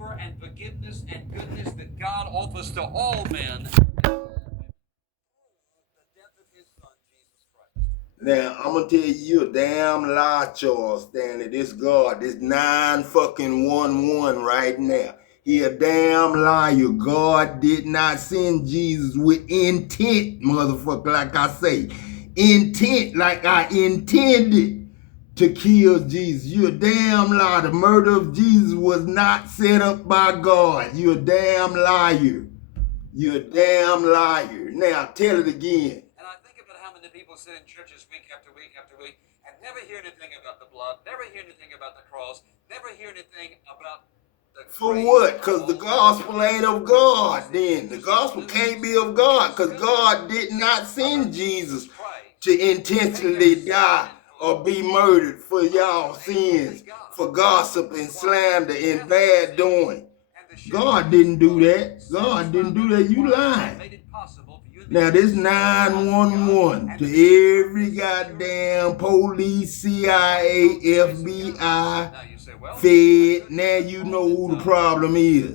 favor and forgiveness and goodness that God offers to all men. Now, I'm going to tell you a damn lie, Charles Stanley. This God, this 9-11 right now. He a damn liar. God did not send Jesus with intent, motherfucker, like I say. Intent, like I intended to kill Jesus. You a damn liar. The murder of Jesus was not set up by God. You a damn liar. You a damn liar. Now, tell it again. And I think about how many people sit in churches week after week after week and never hear anything about the blood, never hear anything about the cross, never hear anything about the For what? Because the gospel ain't of God then. The gospel can't be of God because God did not send Jesus to intentionally die or be murdered for y'all sins, for gossip and slander and bad doing. God didn't do that. God didn't do that. You lying. Now this 911 to every goddamn police, CIA, FBI, Fed. Now you know who the problem is.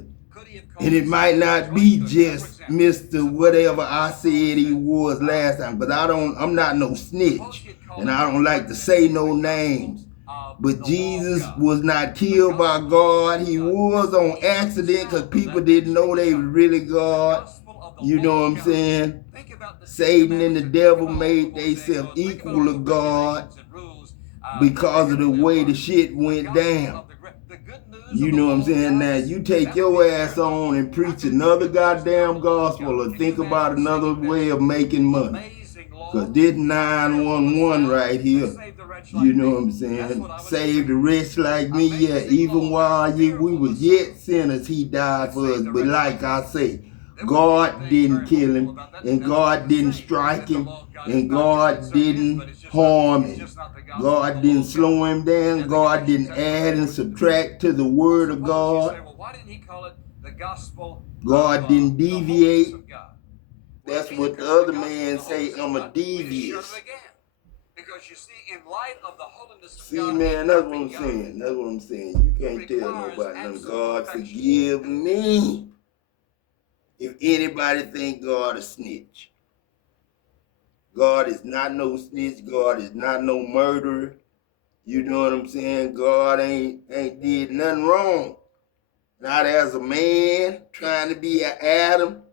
And it might not be just Mr. whatever I said he was last time, because I'm not no snitch. And I don't like to say no names. But Jesus was not killed by God. He was on accident because people didn't know they was really God. You know what I'm saying? Satan and the devil made themselves equal to God because of the way the shit went down. You know what I'm saying? Now, you take your ass on and preach another goddamn gospel or think about another way of making money. Because this 911 right here, you know what I'm saying, saved the rich like me. Yeah, even while we were yet sinners, he died for us. But like I say, God didn't kill him, and God didn't strike him, and God didn't harm him. God didn't slow him down. God didn't add and subtract to the word of God. God didn't deviate. That's what the other man say, I'm a devious. Because you see, in light of the holiness of See, God, man, that's what I'm saying. That's what I'm saying. You can't tell nobody nothing. God, forgive me if anybody think God a snitch. God is not no snitch. God is not no murderer. You know what I'm saying? God ain't did nothing wrong. Not as a man trying to be an Adam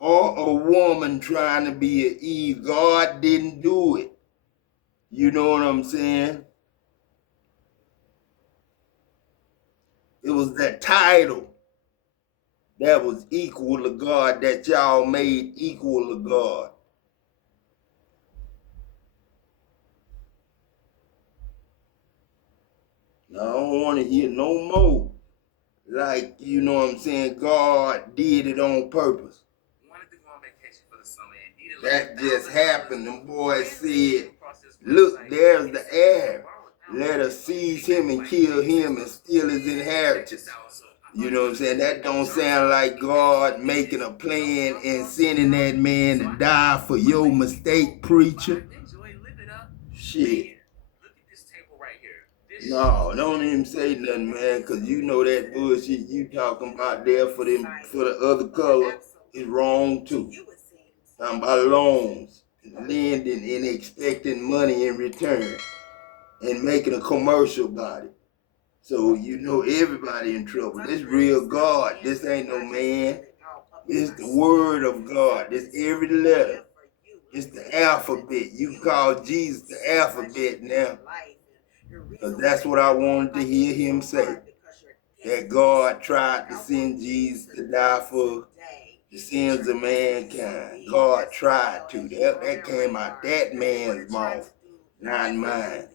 or a woman trying to be an Eve. God didn't do it. You know what I'm saying? It was that title that was equal to God that y'all made equal to God. Now, I don't want to hear no more. Like, you know what I'm saying, God did it on purpose. That just happened. Them boys said, look, there's the heir. Let us seize him and kill him and steal his inheritance. You know what I'm saying? That don't sound like God making a plan and sending that man to die for your mistake, preacher. Shit. No, don't even say nothing, man, because you know that bullshit you talking about there for the other color is wrong too. Talking about loans, lending and expecting money in return and making a commercial about it. So you know everybody in trouble. This real God. This ain't no man. It's the word of God. This every letter. It's the alphabet. You can call Jesus the alphabet now. Because that's what I wanted to hear him say. That God tried to send Jesus to die for the sins of mankind. God tried to. That came out that man's mouth, not mine.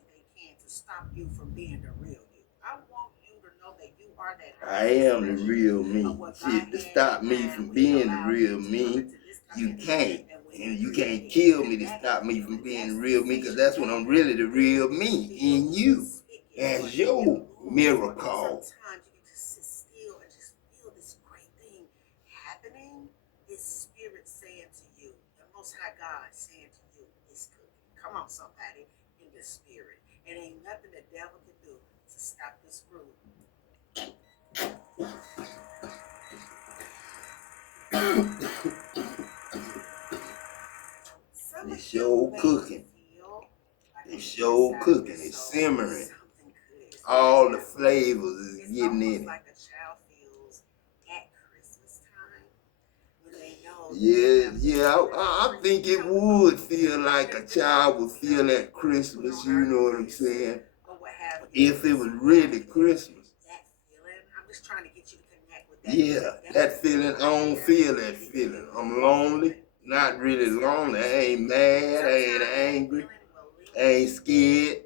I am the real me. Shit, to stop me from being the real me, you can't. And you can't kill me to stop me from being the real me, because that's when I'm really the real me in you as your miracle. Come on, somebody, in the spirit. And ain't nothing the devil can do to stop this groove. sure cooking. It's sure cooking. It's simmering. All the flavors is getting in it. Like a child feels at Christmas time when they know. Yeah. I think it would feel like a child would feel at Christmas. You know what I'm saying? If it was really Christmas. That feeling, I'm just trying to get you to connect with that. Yeah, that feeling, I don't feel that feeling. I'm lonely, not really lonely. I ain't mad, I ain't angry, I ain't scared.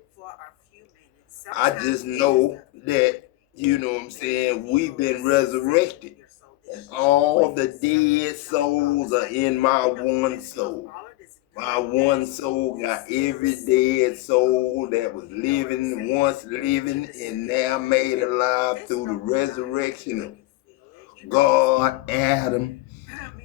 I just know that, you know what I'm saying, we've been resurrected. And all the dead souls are in my one soul. My one soul got every dead soul that was living, once living, and now made alive through the resurrection of God, Adam,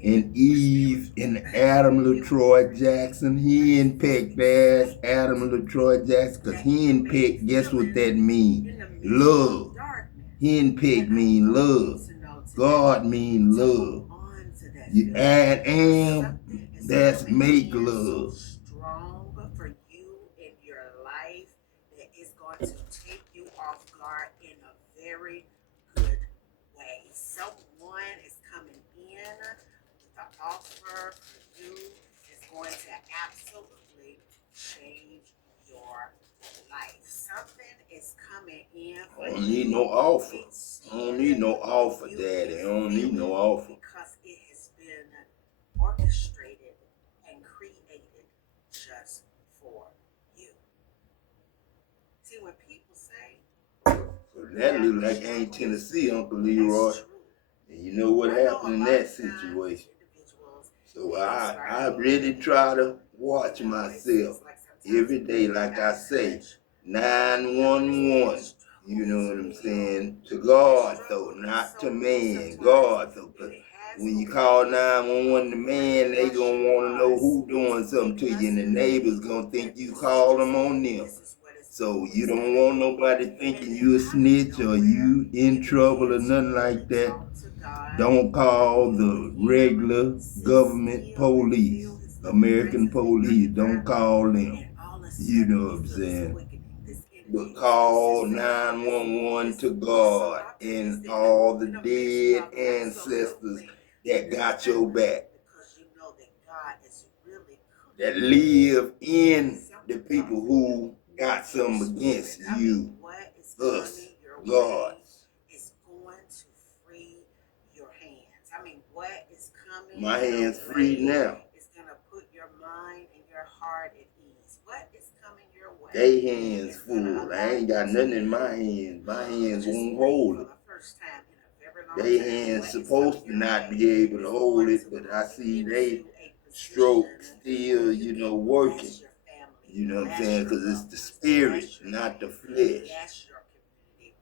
and Eve, and Adam LaTroy Jackson. He henpecked ass Adam LaTroy Jackson, because henpecked, guess what that means? Love. Henpecked mean love. God mean love. You add am, that's make love. Strong for you in your life that is going to take you off guard in a very good way. Someone is coming in with an offer for you is going to absolutely change your life. Something is coming in for I don't need no offer. I don't need no offer, Daddy. I don't need no offer. Because it has been orchestrated and created just for you. See, when people say, So that look like ain't Tennessee, Uncle Leroy. And you know what happened in that situation. So I really try to watch myself every day, like I say, 911. You know what I'm saying? To God though, not to man. God though. But when you call 911 to man, they gonna wanna know who doing something to you, and the neighbors gonna think you call them on them. So you don't want nobody thinking you a snitch or you in trouble or nothing like that. Don't call the regular government police, American police. Don't call them. You know what I'm saying? But call 911 to God and all the dead ancestors that got your back, that live in the people who got something against you, us, God. Is going to free your hands. I mean, what is coming? My hands free now. It's going to put your mind and your heart at ease. What is coming your way? They hands full. I ain't got nothing in my hands. My hands won't hold it. They hands supposed to not be able to hold it, but I see they stroke still, you know, working. You know what I'm saying? Because it's the spirit, not the flesh.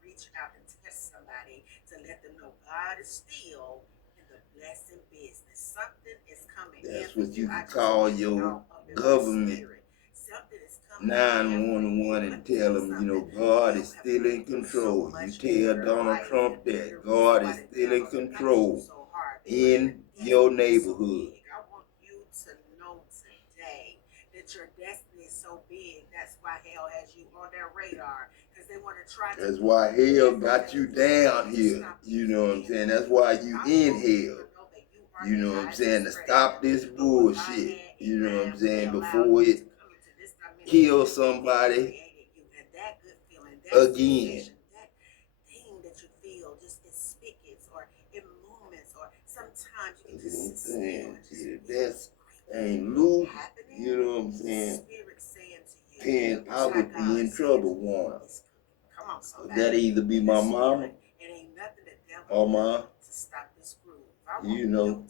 Reach out and test somebody to let them know God is still in the blessing business. Something is coming. That's what you can call your government 911 and tell them, you know, God is still in control. You tell Donald Trump that God is still in control in your neighborhood. I want you to know today that your destiny is so big. That's why hell has you on their radar. Because they want to try to. That's why hell got you down here. You know what I'm saying? That's why you in hell. You know what I'm saying? To stop this bullshit. You know what I'm saying? Before it kill somebody again. That thing that you feel just in spigots or in moments or sometimes you can just sit that's ain't loose. You know what I'm saying? Then I would be in trouble one. That either be my mama or my, you know,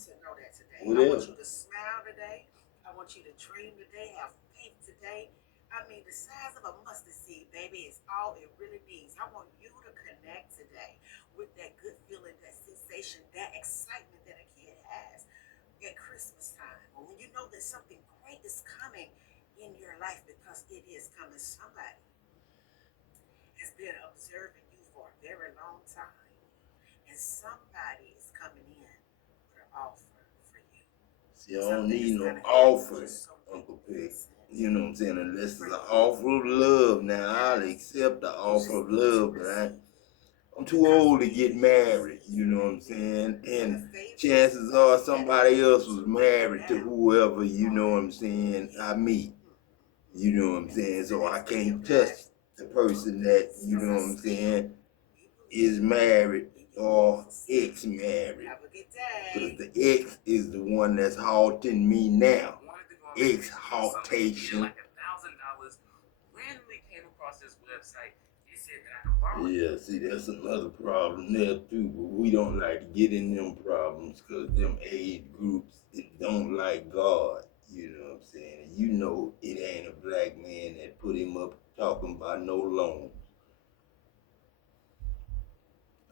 whatever. I want you to smile today. I want you to dream today. Have faith today. I mean, the size of a mustard seed, baby, is all it really needs. I want you to connect today with that good feeling, that sensation, that excitement that a kid has at Christmas time. Or when you know that something great is coming in your life, because it is coming. Somebody has been observing you for a very long time. And somebody is coming in with an offer for you. See, I don't need no offers. I Uncle Peg. You know what I'm saying? Unless it's an offer of love. Now, I'll accept the offer of love, but I'm too old to get married. You know what I'm saying? And chances are somebody else was married to whoever, you know what I'm saying, I meet. You know what I'm saying? So I can't touch the person that, you know what I'm saying, is married or ex-married. Because the ex is the one that's halting me now. Ex-haltation. Like $1,000. Randomly came across this website. It said that I could borrow. Yeah, see, that's another problem there too. But we don't like to get in them problems because them age groups don't like God. You know what I'm saying? And you know it ain't a black man that put him up talking about no loan.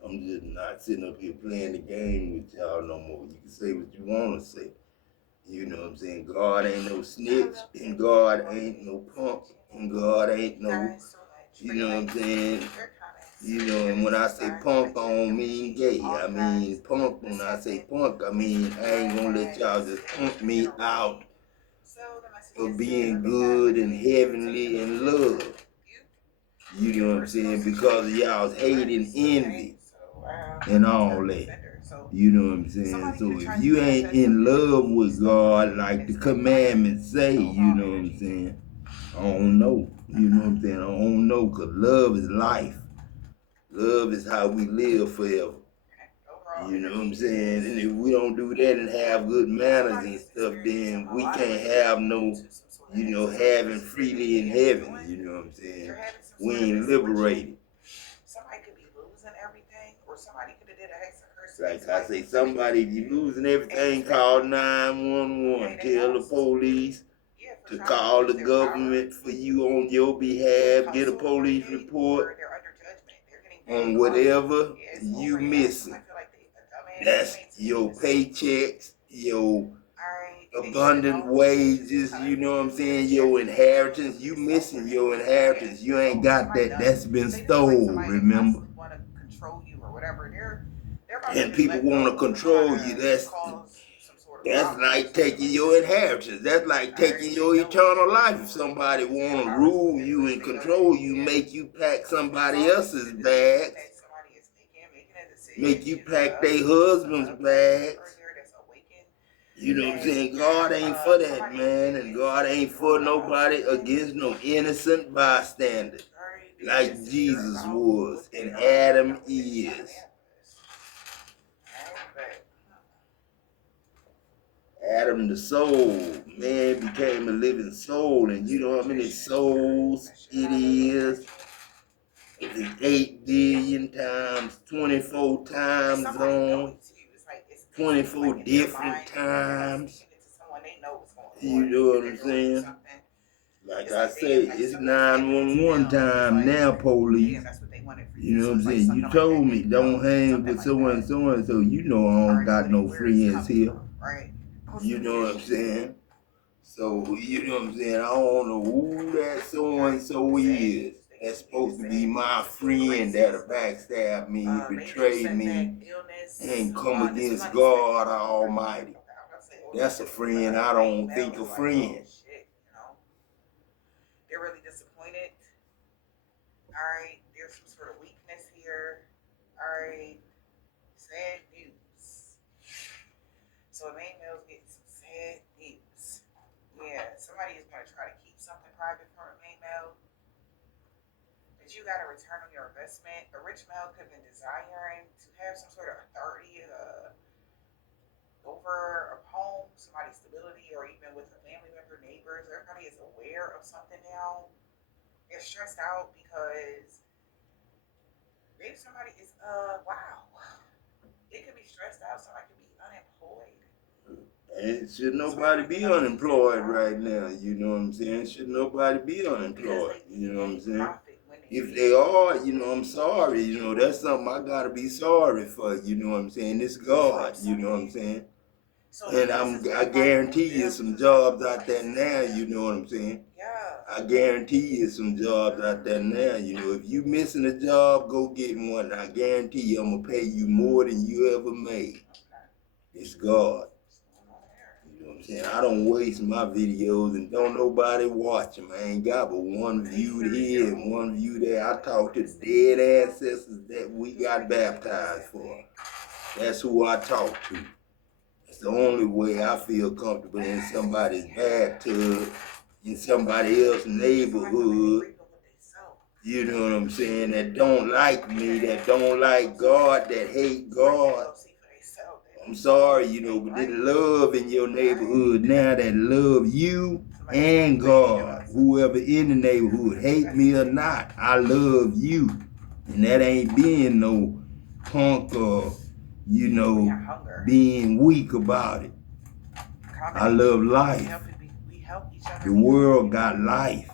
I'm just not sitting up here playing the game with y'all no more. You can say what you want to say. You know what I'm saying? God ain't no snitch, and God ain't no punk, and God ain't no, you know what I'm saying? You know, and when I say punk, I don't mean gay. I mean punk. When I say punk, I mean I ain't gonna let y'all just punk me out of being good and heavenly and love. You know what I'm saying? Because of y'all's hate and envy and all that. You know what I'm saying? So if you ain't in love with God like the commandments say, you know what I'm saying? I don't know. You know what I'm saying? I don't know, because love is life. Love is how we live forever. You know what I'm saying? And if we don't do that and have good manners and stuff, then we can't have no, you know, having freely in heaven. You know what I'm saying? We ain't liberated. Somebody could be losing everything, or somebody could have did a hexacurse. Like I say, somebody, if you losing everything, call 911. Tell the police to call the government for you on your behalf. Get a police report on whatever you missing. That's your paychecks, your abundant wages, you know what I'm saying, your inheritance. You missing your inheritance. You ain't got that. That's been stolen, remember? And people want to control you. That's like taking your inheritance. That's like taking your eternal life. If somebody want to rule you and control you, make you pack somebody else's bags, make you pack their husband's bags. You know what I'm saying? God ain't for that, man. And God ain't for nobody against no innocent bystander like Jesus was and Adam is. Adam the soul, man became a living soul, and you know how many souls it is? It's 8 billion times, 24 time zones, 24 different times. You know what I'm saying? Like I say, it's 911 time now, police. You know what I'm saying? You told me don't hang with so and so and so. You know I don't got no friends here. You know what I'm saying? So, you know what I'm saying? I don't know who that so-and-so is. That's supposed to be my friend that'll backstab me, betray me, and come against God Almighty. That's a friend I don't think a friend. They're really disappointed. Alright, there's some sort of weakness here. Alright, sad news. So main mail's getting some sad news. Yeah, somebody is going to try to keep something private from a main mail. But you got to return on your investment. A rich male could have been desiring to have some sort of authority over a home, somebody's stability, or even with a family member, neighbors. Everybody is aware of something now. They're stressed out because maybe somebody is, wow. It could be stressed out, somebody could be unemployed. And should nobody be unemployed right now? You know what I'm saying? Should nobody be unemployed? You know what I'm saying? If they are, you know, I'm sorry. You know, that's something I gotta be sorry for. You know what I'm saying? It's God. You know what I'm saying? And I guarantee you some jobs out there now. You know what I'm saying? I guarantee you some jobs out there now. You know, if you missing a job, go get one. I guarantee you I'm gonna pay you more than you ever made. It's God. You know what I'm saying? I don't waste my videos and don't nobody watch them. I ain't got but one view here and one view there. I talk to dead ancestors that we got baptized for. That's who I talk to. It's the only way I feel comfortable in somebody's bathtub, in somebody else's neighborhood. You know what I'm saying? That don't like me, that don't like God, that hate God. I'm sorry, you know, but they love in your neighborhood now that love you and God. Whoever in the neighborhood, hate me or not, I love you. And that ain't being no punk or, you know, being weak about it. I love life. The world got life.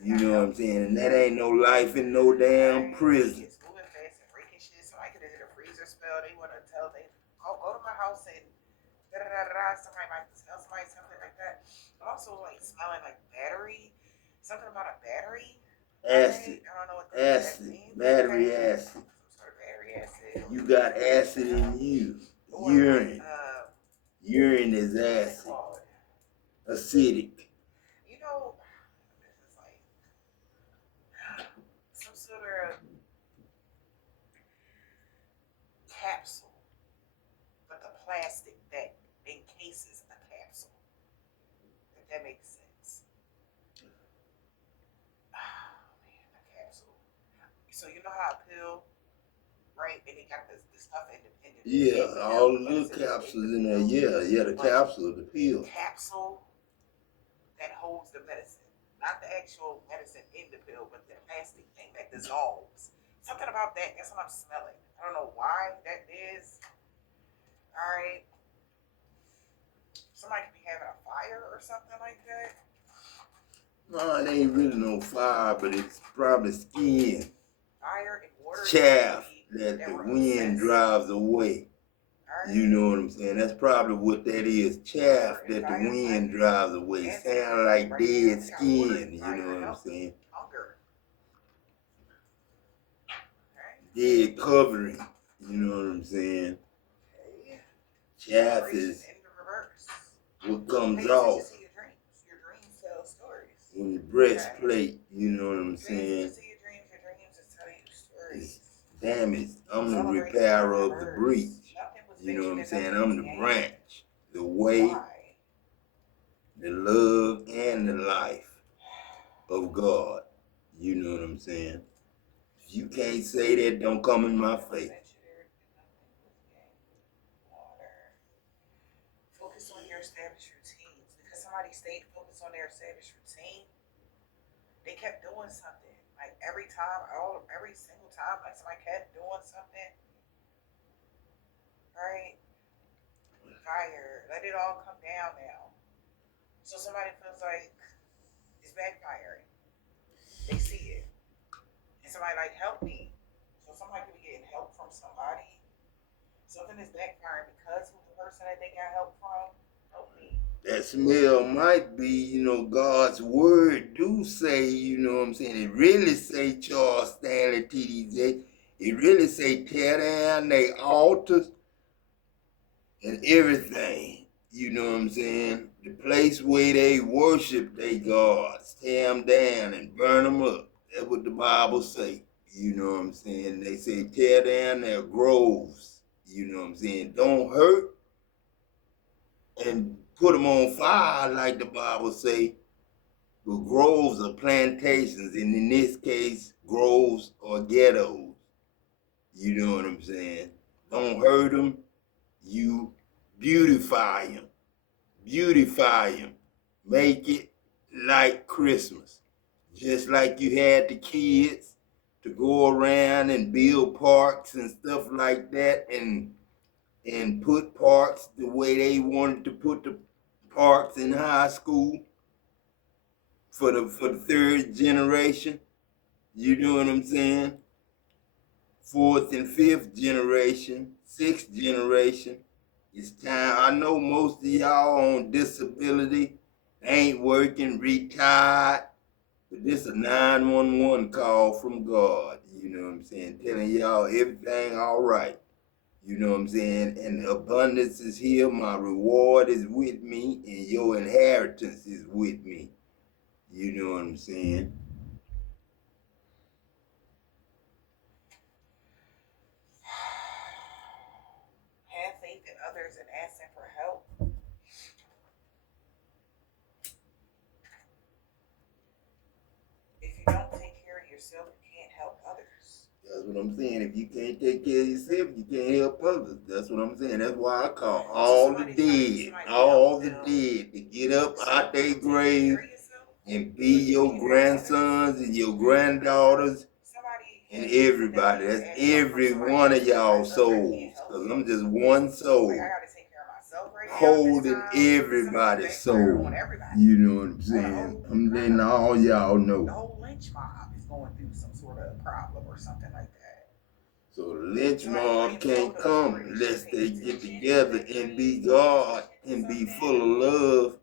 You know what I'm saying? And that ain't no life in no damn prison. Somebody could have hit a freezer spell. They want to tell they go to my house and da da da da. Somebody might tell somebody something like that. Also, like smelling like battery. Something about a battery. Acid. I don't know what acid. Battery acid. Some sort of battery acid. You got acid in you. Urine. Urine is acid. Acidic. You know, this is like some sort of capsule, but the plastic that encases a capsule. If that makes sense. Oh man, a capsule. So you know how a pill, right? And it got the stuff in the Yeah, all the little capsules in there. Yeah, the capsule, the pill. Capsule that holds the medicine. Not the actual medicine in the pill, but the plastic thing that dissolves. Something about that. That's what I'm smelling. I don't know why that is. Alright. Somebody could be having a fire or something like that. No, it ain't really no fire, but it's probably skin. Fire and water. Chaff that the wind drives away. You know what I'm saying? That's probably what that is. Chaff that the wind drives away. Sound like dead skin. You know what I'm saying? Dead covering. You know what I'm saying? Chaff is what comes off when the breastplate. You know what I'm saying? It's damaged. I'm the repairer of the breach. You know what I'm saying? I'm the branch, the way, the love, and the life of God. You know what I'm saying? If you can't say that, don't come in my face. Focus on your established routines. Because somebody stayed focused on their established routine, they kept doing something. Like every single time, like somebody kept doing something. Right? Fire. Let it all come down now. So somebody feels like it's backfiring. They see it. And somebody like, help me. So somebody could be getting help from somebody. Something is backfiring because of the person that they got help from. Help me. That smell might be, you know, God's word do say, you know what I'm saying? It really say, Charles Stanley, TDJ, it really say tear down they altars and everything, you know what I'm saying? The place where they worship their gods, tear them down and burn them up. That's what the Bible say, you know what I'm saying? They say tear down their groves, you know what I'm saying? Don't hurt and put them on fire like the Bible say, but groves are plantations, and in this case, groves are ghettos. You know what I'm saying? Don't hurt them. You beautify them. Beautify them. Make it like Christmas. Just like you had the kids to go around and build parks and stuff like that and put parks the way they wanted to put the parks in high school for the third generation. You know what I'm saying? Fourth and fifth generation, sixth generation. It's time. I know most of y'all on disability, ain't working, retired, but this a 911 call from God. You know what I'm saying? Telling y'all everything all right. You know what I'm saying? And the abundance is here. My reward is with me, and your inheritance is with me. You know what I'm saying? Have faith in others and ask them for help. If you don't take care of yourself, you can't help others. That's what I'm saying. If you can't take care of yourself, you can't help others. That's what I'm saying. That's why I call all the dead to get up out their grave and be your grandsons and your granddaughters and everybody. That's every one of y'all souls. Because I'm just one soul holding everybody's soul. You know what I'm saying? I'm letting all y'all know. The whole lynch mob is going through some sort of problem or something like that. So the lynch mob can't come unless they get together and be God and be full of love.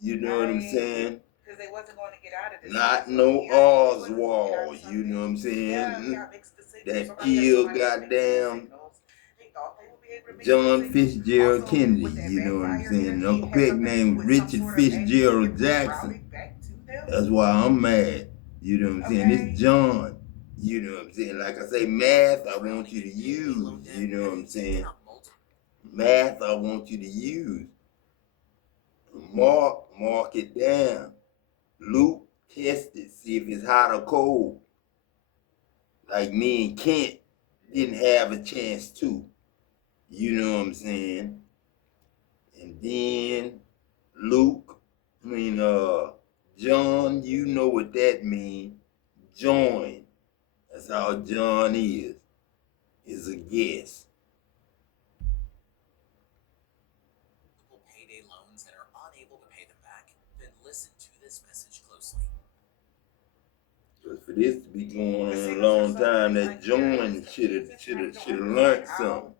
You know what I'm saying? Because they wasn't going to get out of this. Not no Oswald, you know what I'm saying? That killed goddamn John Fitzgerald Kennedy, you know what I'm saying? Uncle Peck named Richard Fitzgerald Jackson. That's why I'm mad. You know what I'm saying? It's John. You know what I'm saying? Like I say, math I want you to use. You know what I'm saying? Math I want you to use. Mark it down. Luke, test it, see if it's hot or cold. Like me and Kent didn't have a chance to. You know what I'm saying? And then John, you know what that means. Join. That's how John is a guest. Payday loans and are unable to pay them back, then listen to this message closely. Because for this to be going on a long time, that John should have learned something.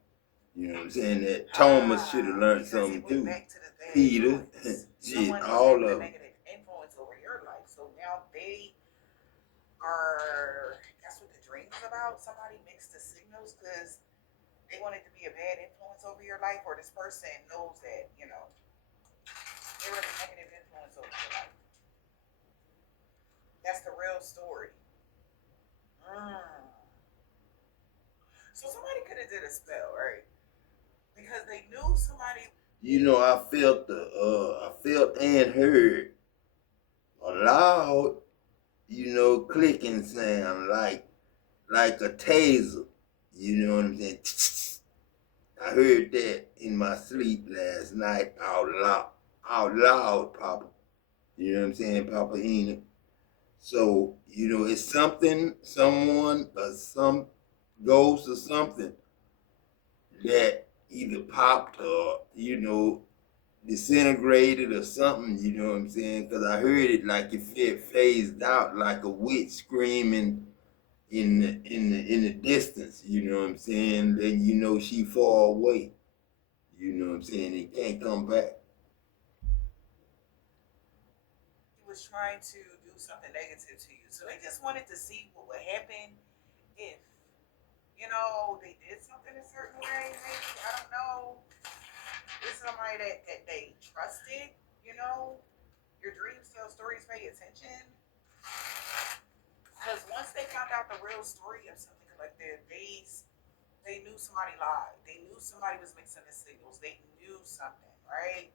You know what I'm saying? That Thomas should have learned something too. Peter, shit, all of them. Influence over your life. So now they are, that's what the dream is about. Somebody mixed the signals because they want it to be a bad influence over your life, or this person knows that, you know, they were a negative influence over your life. That's the real story. So somebody could have did a spell, right? Because they knew somebody. You know, I felt and heard a loud, clicking sound like a taser. You know what I'm saying? I heard that in my sleep last night out loud, Papa. You know what I'm saying, Papa Enoch? So, it's something, someone, or some ghost or something that either popped or, disintegrated or something, you know what I'm saying? Because I heard it like if it phased out like a witch screaming in the distance, you know what I'm saying? Then she far away. You know what I'm saying? It can't come back. He was trying to do something negative to you. So they just wanted to see what would happen if, they did something a certain way, maybe. I don't know. It's somebody that they trusted, Your dreams tell stories, pay attention. Because once they found out the real story of something like that, they knew somebody lied. They knew somebody was mixing the signals. They knew something, right?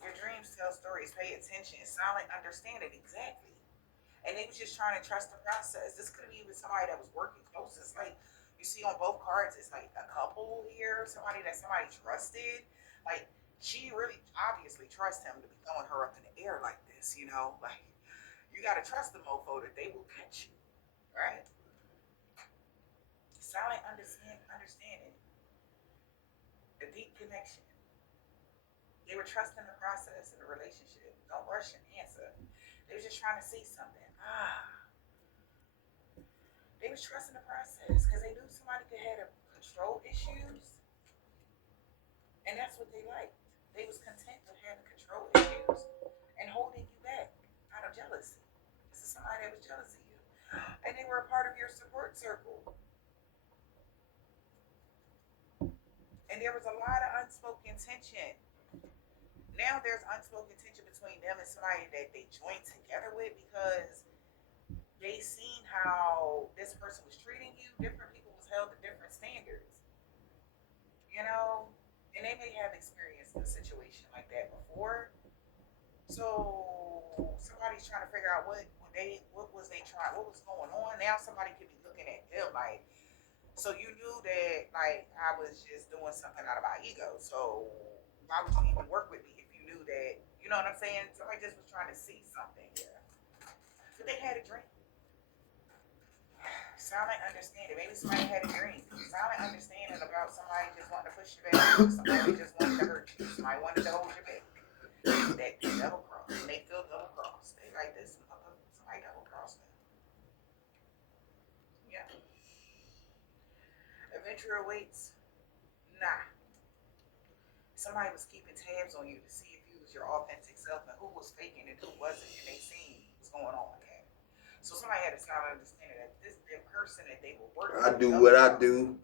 Your dreams tell stories, pay attention. Silent understanding, exactly. And they was just trying to trust the process. This could be even somebody that was working close. It's like you see on both cards, it's like a couple here, somebody trusted. Like she really obviously trusts him to be throwing her up in the air like this, Like you gotta trust the mofo that they will catch you, right? Silent understanding, a deep connection. They were trusting the process in the relationship. Don't rush and answer. They were just trying to see something. They was trusting the process because they knew somebody could have control issues, and that's what they liked. They was content with having control issues and holding you back out of jealousy. This is somebody that was jealous of you, and they were a part of your support circle. there was a lot of unspoken tension. Now there's unspoken tension between them and somebody that they joined together with because they seen how this person was treating you. Different people was held to different standards, you know, and they may have experienced a situation like that before. So somebody's trying to figure out what was they trying, what was going on. Now somebody could be looking at them like, so you knew that like I was just doing something out of my ego. So why would you even work with me if you knew that? You know what I'm saying? Somebody just was trying to see something. Yeah. But they had a dream. Silent understanding. Maybe somebody had a dream. Silent understanding about somebody just wanting to push you back. Somebody just wanted to hurt you. Somebody wanted to hold you back. That double cross. And they feel double cross. They like this. Somebody double crossed them. Yeah. Adventure awaits. Nah. Somebody was keeping tabs on you to see if you was your authentic self and who was faking and who wasn't, and they seen what's going on with that. So somebody had a solid understanding that this the person that they were working I with. do what I do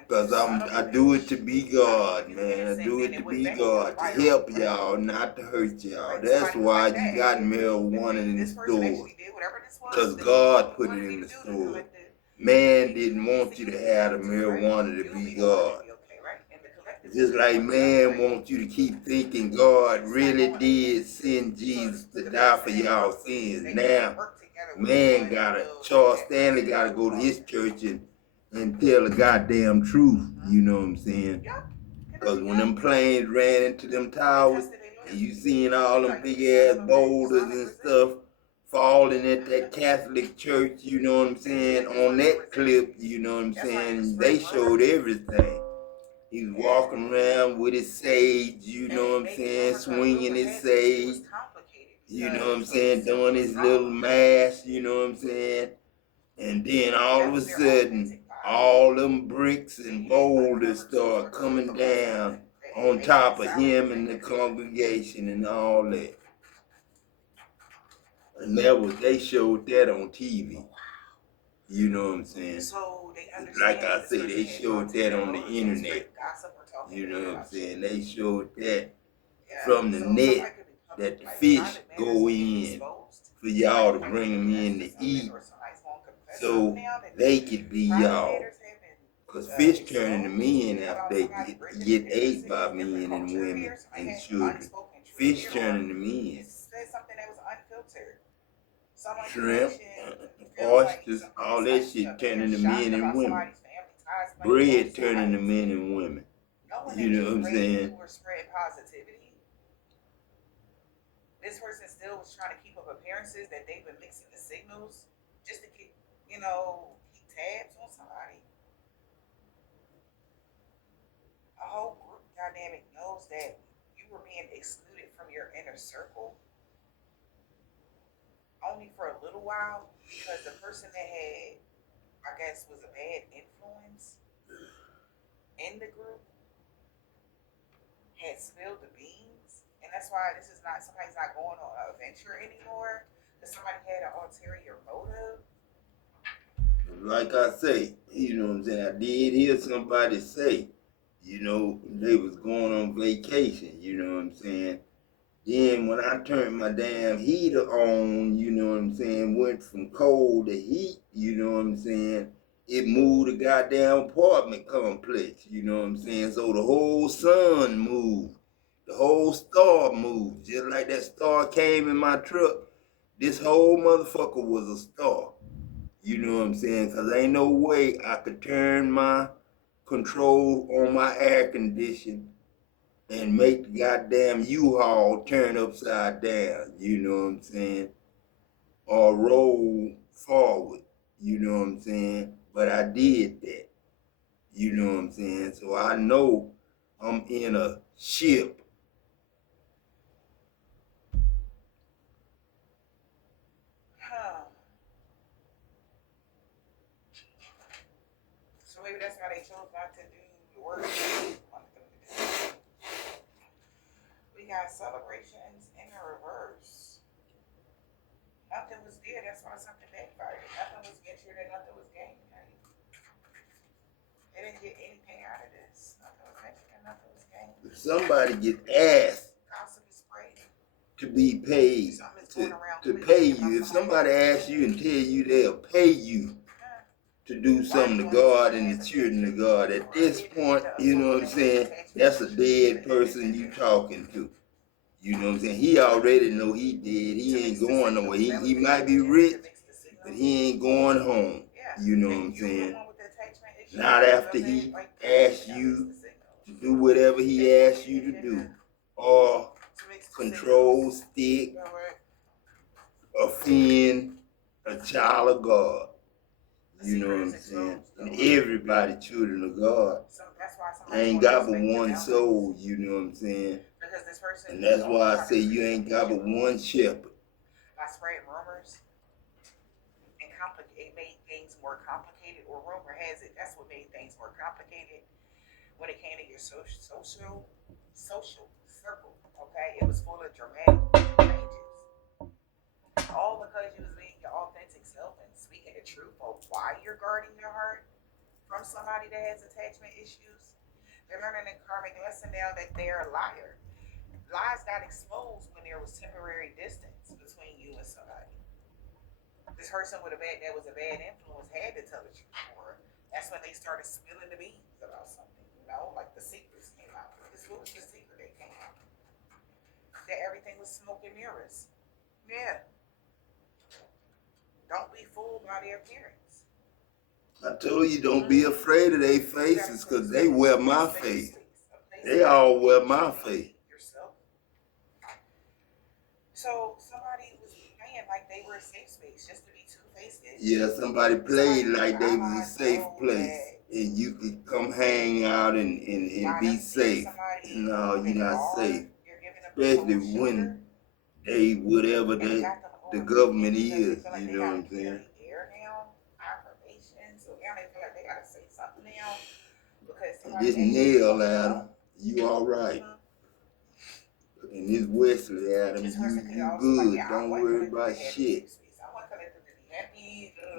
because I do it to be God, man. I do it to be God, to help y'all, not to hurt y'all. That's why you got marijuana in the store, because God put it in the store. Man didn't want you to have the marijuana to be God. Just like man wants you to keep thinking God really did send Jesus to die for y'all sins. Now, man Charles Stanley gotta go to his church and tell the goddamn truth, you know what I'm saying? Because when them planes ran into them towers, and you seen all them big ass boulders and stuff falling at that Catholic church, you know what I'm saying? On that clip, you know what I'm saying? They showed everything. He was walking around with his sage, you know what I'm saying, swinging his sage, you know what I'm saying, doing his little mass, you know what I'm saying. And then all of a sudden, all them bricks and boulders start coming down on top of him and the congregation and all that. And they showed that on TV. You know what I'm saying? Like I say, they showed that on the internet. You know what I'm saying? They showed that from the net that the fish go in for y'all to bring them in to eat, so they could be y'all. Because fish turn into men after they get ate by men and women and children. Fish turn into men. Shrimp, oysters, all that shit turn into men and women. Bread turn into men and women. You know what I'm saying? This person still was trying to keep up appearances that they've been mixing the signals just to keep, keep tabs on somebody. A whole group dynamic knows that you were being excluded from your inner circle only for a little while because the person that had, I guess, was a bad influence in the group had spilled the beans. And that's why somebody's not going on an adventure anymore because somebody had an ulterior motive. Like I say, you know what I'm saying, I did hear somebody say, they was going on vacation, you know what I'm saying. Then when I turned my damn heater on, you know what I'm saying, went from cold to heat, you know what I'm saying, it moved the goddamn apartment complex, you know what I'm saying. So the whole sun moved. The whole star moved. Just like that star came in my truck, this whole motherfucker was a star. You know what I'm saying? Because ain't no way I could turn my control on my air condition and make the goddamn U-Haul turn upside down. You know what I'm saying? Or roll forward. You know what I'm saying? But I did that. You know what I'm saying? So I know I'm in a ship. So maybe that's why they chose not to do the work. We got celebrations in the reverse. Nothing was there, that's why something backfired. Nothing was ventured and nothing was gained. They didn't get anything out of this. somebody get asked Gossip is spreading. to be paid, Something is going to, around to quickly pay about you, if somebody somebody else's asks you and tell you they'll pay you Yeah. to do something to God and the children of God, at this point, you know what I'm saying, that's a dead person you talking to. You know what I'm saying? He already know he dead. He ain't going nowhere. He might be rich, but he ain't going home. You know what I'm saying? Not after he asks you to do whatever he asks you to do, or control, stick, offend a child of God. You know what I'm saying? And everybody children of God. I ain't got but one soul, you know what I'm saying? And that's why I say you ain't got but one shepherd. By spreading rumors and it made things more complicated, or rumor has it that's what made things more complicated when it came to your social circle. Okay, it was full of dramatic changes, all because you was being your authentic self and speaking the truth of why you're guarding your heart from somebody that has attachment issues. They're learning a karmic lesson now that they're a liar. Lies got exposed when there was temporary distance between you and somebody. This person that was a bad influence had to tell the truth for her. That's when they started spilling the beans about something, like the secrets came out. This was the secret that came out. That everything was smoke and mirrors. Yeah. Don't be fooled by their appearance. I told you don't be afraid of their faces, because they wear my face. They all wear my face. So somebody was playing like they were a safe space just to be two-faced. Yeah, somebody played like they was a safe place and you could come hang out and be safe. No, you're not safe. Especially when they, whatever the government is, you know what I'm saying? This Neil Adam, you all right. And this Wesley Adam, you good. Don't worry about shit.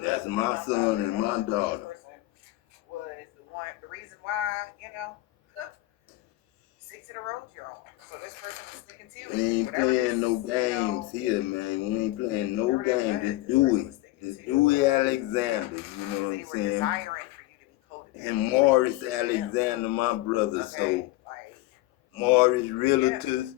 That's my son and my daughter. Was the reason why, stick to the road you're on. So this person was sticking to it. We ain't playing no games here, man. We ain't playing no games. Just do it. Just do it, Alexander. You know what I'm saying? And Morris Alexander, my brother. So Morris Realtors.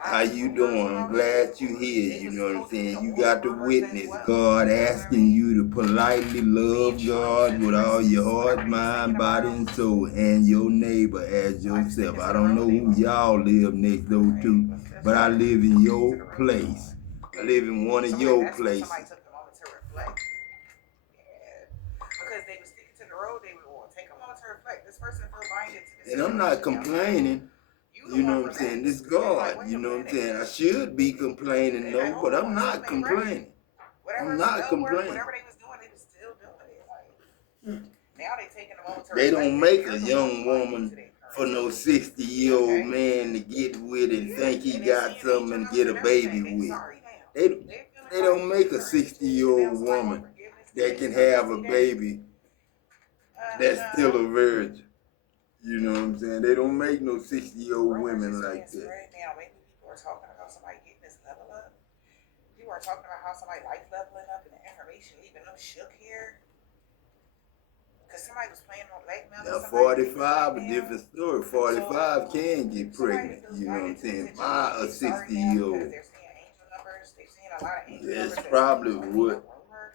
How you doing? I'm glad you here. You know what I'm saying? You got to witness God asking you to politely love God with all your heart, mind, body, and soul, and your neighbor as yourself. I don't know who y'all live next door to, but I live in your place. I live in one of your places. And I'm not complaining. You know what I'm saying? This God, you know what I'm saying? I should be complaining, though, but I'm not complaining. I'm not complaining. They don't make a young woman for no 60-year-old man to get with and think he got something and get a baby with. They don't make a 60-year-old woman that can have a baby that's still a virgin. You know what I'm saying? They don't make no 60-year-old women like that. Now, maybe people are talking about somebody getting this level up. People are talking about how somebody life leveling up and the information leaving them shook here. Because somebody was playing on blackmail. Now, 45 a different story. 45 can get pregnant. You know what I'm saying? By a 60-year-old. That's probably what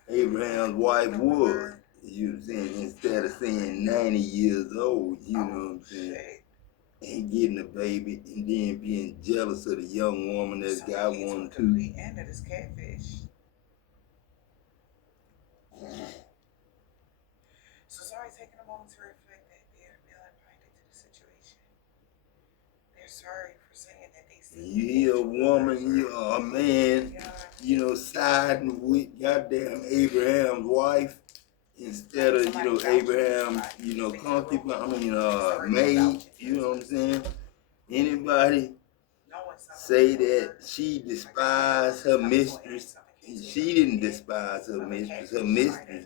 Abraham's wife was. You know what I'm saying? Instead of saying 90 years old, you know what I'm saying? And getting a baby and then being jealous of the young woman that's got one too. The end of this catfish. So sorry, taking a moment to reflect that they're blinded to the situation. They're sorry for saying that they see. You hear a woman, you a man, siding with goddamn Abraham's wife. Instead of, Abraham, concubine, maid, you know what I'm saying? Anybody say that she despised her mistress? She didn't despise her mistress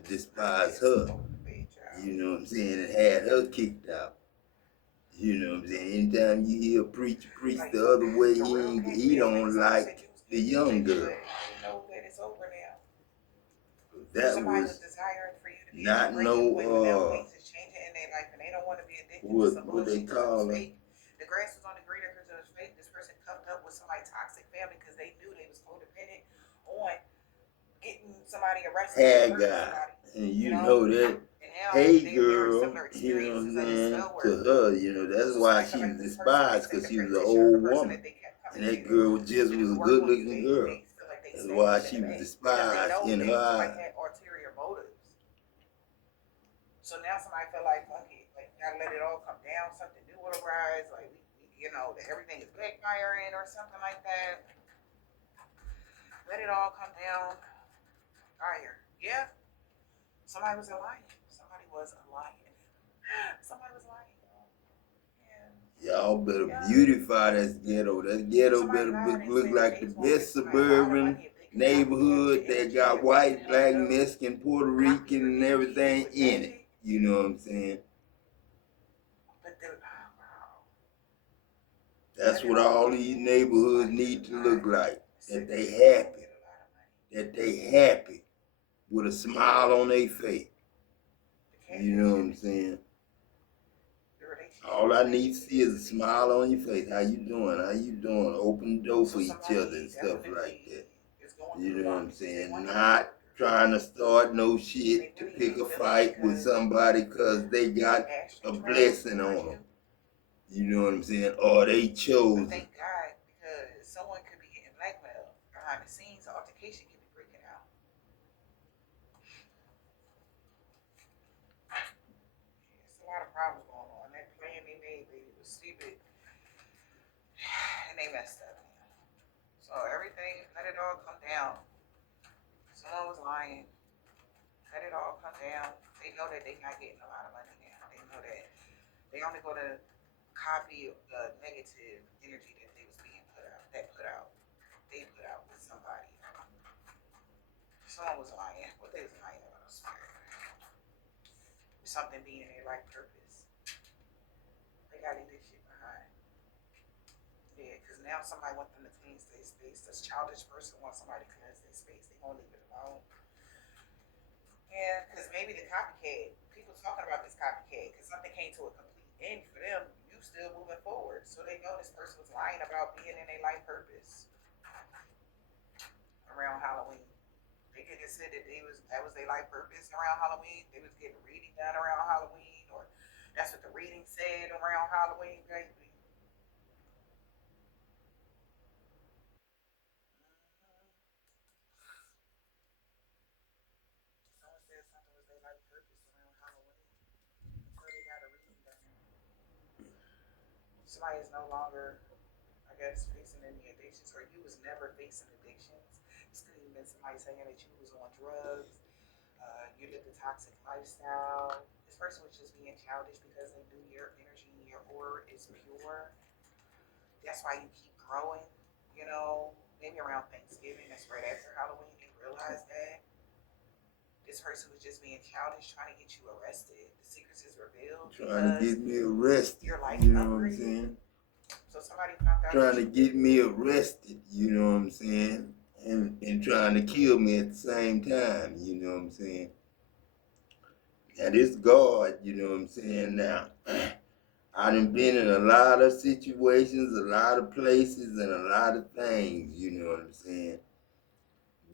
despised her. You know what I'm saying? And had her kicked out. You know what I'm saying? Anytime you hear a preacher preach Like, the other way, for real, he don't like the young girl. but you know that it's over now. That Somebody was was desiring for you to be not a breaking point, but now no things is changing in their life, and they don't want to be addicted to some what they bullshit because it was call it. fake. The grass was on the greener because it was fake. This person covered up with somebody's toxic family because they knew they was codependent on getting somebody arrested and hurting Haggai. somebody. And You you know? know that And now hey they mirror girl, similar you know what I'm experiences of the saying? spell To work. her, you know, that's So why somebody she felt was like this person despised, is because taking she a was an practitioner of the old person woman. that they kept And coming that to girl just to do was the a work good on you. looking girl. They feel like they That's stabbed why them in she the was back because they despised know in that her somebody eyes. had ulterior motives. So now somebody feel like, fuck it, like gotta let it all come down, something new will arise, like you know, that everything is backfiring or something like that. Let it all come down. Fire. Yeah. Somebody was a lion. Somebody was a lion. Somebody was lying. Yeah. Y'all better Yeah. beautify that ghetto. That ghetto Somebody better lied and look said that like they the was gonna best give somebody a lot of suburban money if they could copy neighborhood the that energy got that white, wasn't black, made of. Mexican, Puerto Copy your Rican, and energy everything with in it. magic. You know what I'm saying? But the wow. That's what all these neighborhoods need to look like. That they happy. That they happy with a smile on their face. You know what I'm saying? All I need to see is a smile on your face. How you doing? How you doing? Open the door for each other and stuff like that. You know what I'm saying? Not trying to start no shit to pick a fight with somebody because they got a blessing on them. You know what I'm saying? Or they chosen. Thank God, because someone could be getting blackmailed behind the scenes. The altercation could be breaking out. There's a lot of problems going on. That plan they made, baby, was stupid, and they messed up. So everything, let it all come down. Someone was lying. Let it all come down. They know that they're not getting a lot of money now. They know that they only go to copy the negative energy that they was being put out. They put out with somebody. Someone was lying. What they was lying about? Something being their life purpose. They gotta leave this shit behind. Yeah, because now somebody wants them to cleanse their space. This childish person wants somebody to cleanse their space. They gonna leave it alone. Yeah, because maybe the copycat, people talking about this copycat, because something came to a complete end for them, you still moving forward. So they know this person was lying about being in their life purpose around Halloween. They could have said that that was their life purpose around Halloween. They was getting reading done around Halloween, or that's what the reading said around Halloween, baby. Someone said something was their life purpose around Halloween, so they got a reading done. Somebody is no longer, I guess, facing any addictions, or you was never facing addictions. This could even been somebody saying that you was on drugs, you lived a toxic lifestyle. This person was just being childish because they knew your energy and your aura is pure. That's why you keep growing. You know, maybe around Thanksgiving, that's right after Halloween, they realized that this person was just being childish, trying to get you arrested. The secrets is revealed. Trying to get me arrested. Your life You know what I'm upgraded. saying? So somebody found out. Trying to get me arrested. You know what I'm saying? And trying to kill me at the same time. You know what I'm saying? And it's God, you know what I'm saying? Now, I done been in a lot of situations, a lot of places, and a lot of things, you know what I'm saying?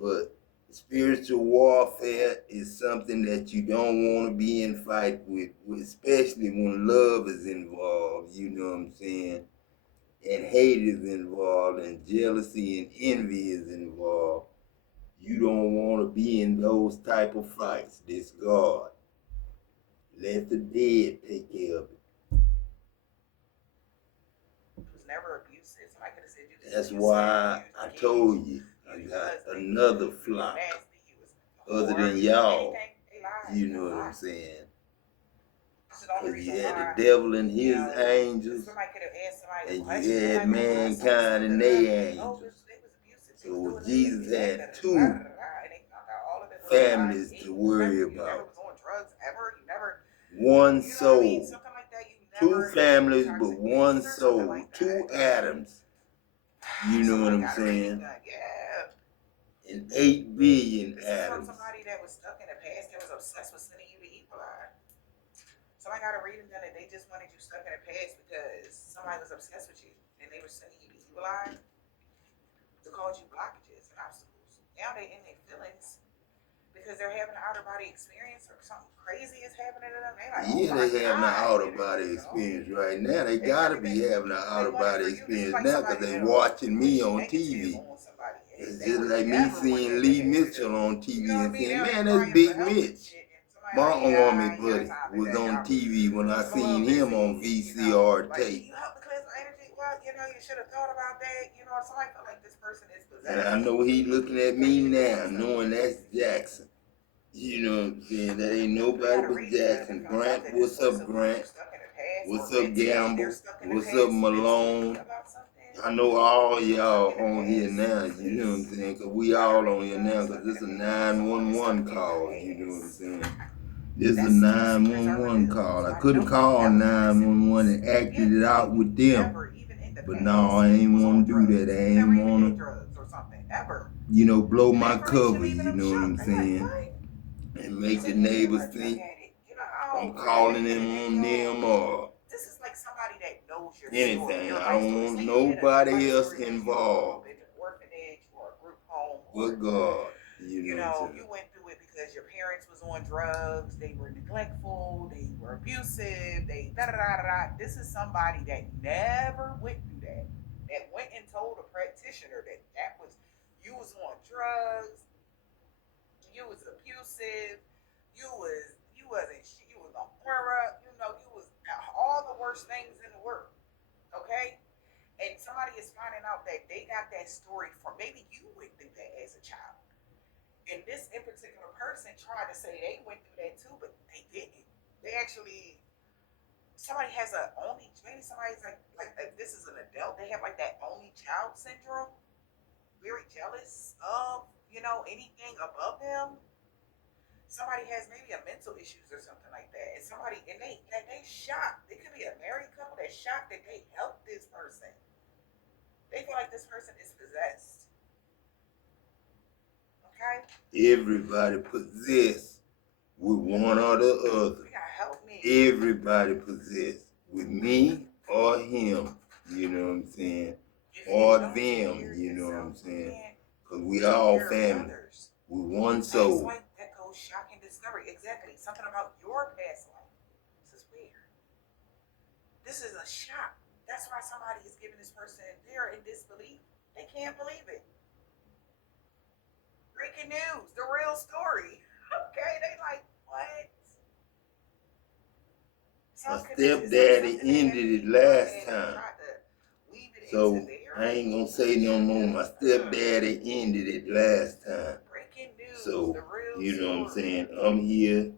But spiritual warfare is something that you don't want to be in fight with, especially when love is involved, you know what I'm saying? And hate is involved, and jealousy and envy is involved. You don't want to be in those type of fights. This God. Let the dead take care of it. It was never abusive. Somebody could have said you. That's why I told you I got another flop other than y'all. You know what I'm saying? Because you had the devil and his angels, and you had mankind and their angels. So Jesus had two families to worry about. One soul two never families toxic but babies one or something soul, like two that. atoms. You know what Somebody I'm got a reading saying? gun. Yeah. And 8 billion This is from atoms. somebody that was stuck in the past that was obsessed with sending you to evil eye. Somebody got a reading done and they just wanted you stuck in the past because somebody was obsessed with you and they were sending you to evil eye to cause you blockages and obstacles. Now they in their feelings because they're having an outer body experience or something crazy is happening to them. They like, oh Yeah, my they having an God, outer here it body is, experience right now. They They gotta really be having an they outer want it body for you. This is experience like now because somebody they that watching me wish on negative TV. on somebody. It's They just would like me never want seeing that to Lee happen to Mitchell them. on You TV know what and I mean? saying, Now they man, that's crying for Big help and Mitch, shit. And somebody my like, yeah, army I ain't got buddy, time was today. on I'm TV when I a little seen him on busy, VCR Like, can tape. you help me cleanse my energy? Well, you should have thought about that. Somebody feel like this person is And possessed. I know he looking at me Because you're now, doing knowing something. that's Jackson. You know what I'm saying? That ain't They nobody got a but reading done Jackson. and found out Grant, that this what's up, person wants you Grant? stuck in the past What's or up, mentally Gamble? they're stuck in the What's past up, Malone? about something. I know all Stuck y'all in the on here past. now, you know what I'm saying? Because we all on here now because this is a 911 call, you know what I'm saying? This is a 911 call. I could have called 911 and acted it out with them. But no, I ain't want to do that. I ain't want to, blow my cover, you know what I'm saying? And make the neighbors think I'm calling them on them or This is like somebody that knows your anything. story. I don't want nobody else involved In an orphanage or a group home. but God, you know what I'm You saying? went through it because your parents was on drugs, they were neglectful, they were abusive, they da da da da da. This is somebody that never went through that. That went and told a practitioner that was you was on drugs, you was abusive, you wasn't you was on aura, you was all the worst things in the world. Okay? And somebody is finding out that they got that story from maybe you went through that as a child. And this in particular person tried to say they went through that too, but they didn't. They actually somebody has a only maybe somebody's like if this is an adult, they have like that only child syndrome, very jealous of, anything above them. Somebody has maybe a mental issues or something like that. And they shocked. It could be a married couple that's shocked that they helped this person. They feel like this person is possessed. Okay? Everybody possessed with one or the other. You gotta help me. Everybody possessed with me or him, you know what I'm saying? Or them, you know what I'm saying? Because we all family. We one soul. That's like that goes shocking discovery. Exactly. Something about your past life. This is weird. This is a shock. That's why somebody is giving this person, they're in disbelief. They can't believe it. Breaking news, the real story. Okay, they like, what? My stepdaddy ended it last time. So I ain't gonna say no more. My stepdaddy ended it last time. So, you know what I'm saying? I'm here.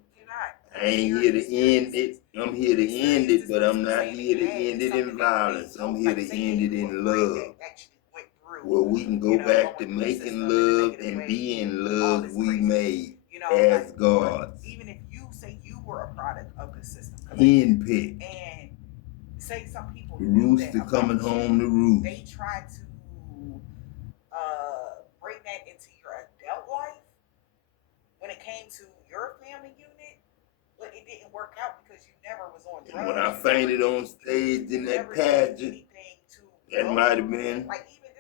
I ain't here to end it. I'm here to end it, but I'm not here to end it in violence. I'm here to end it in love. Where we can go back to making love and being love we made as gods. Even if you say you were a product of the system. Henpicked. And say some people the rooster coming home to roost. They try to bring that into your adult life when it came to your family unit, but it didn't work out because you never was on drugs. When I fainted on stage in that pageant, that might have been like even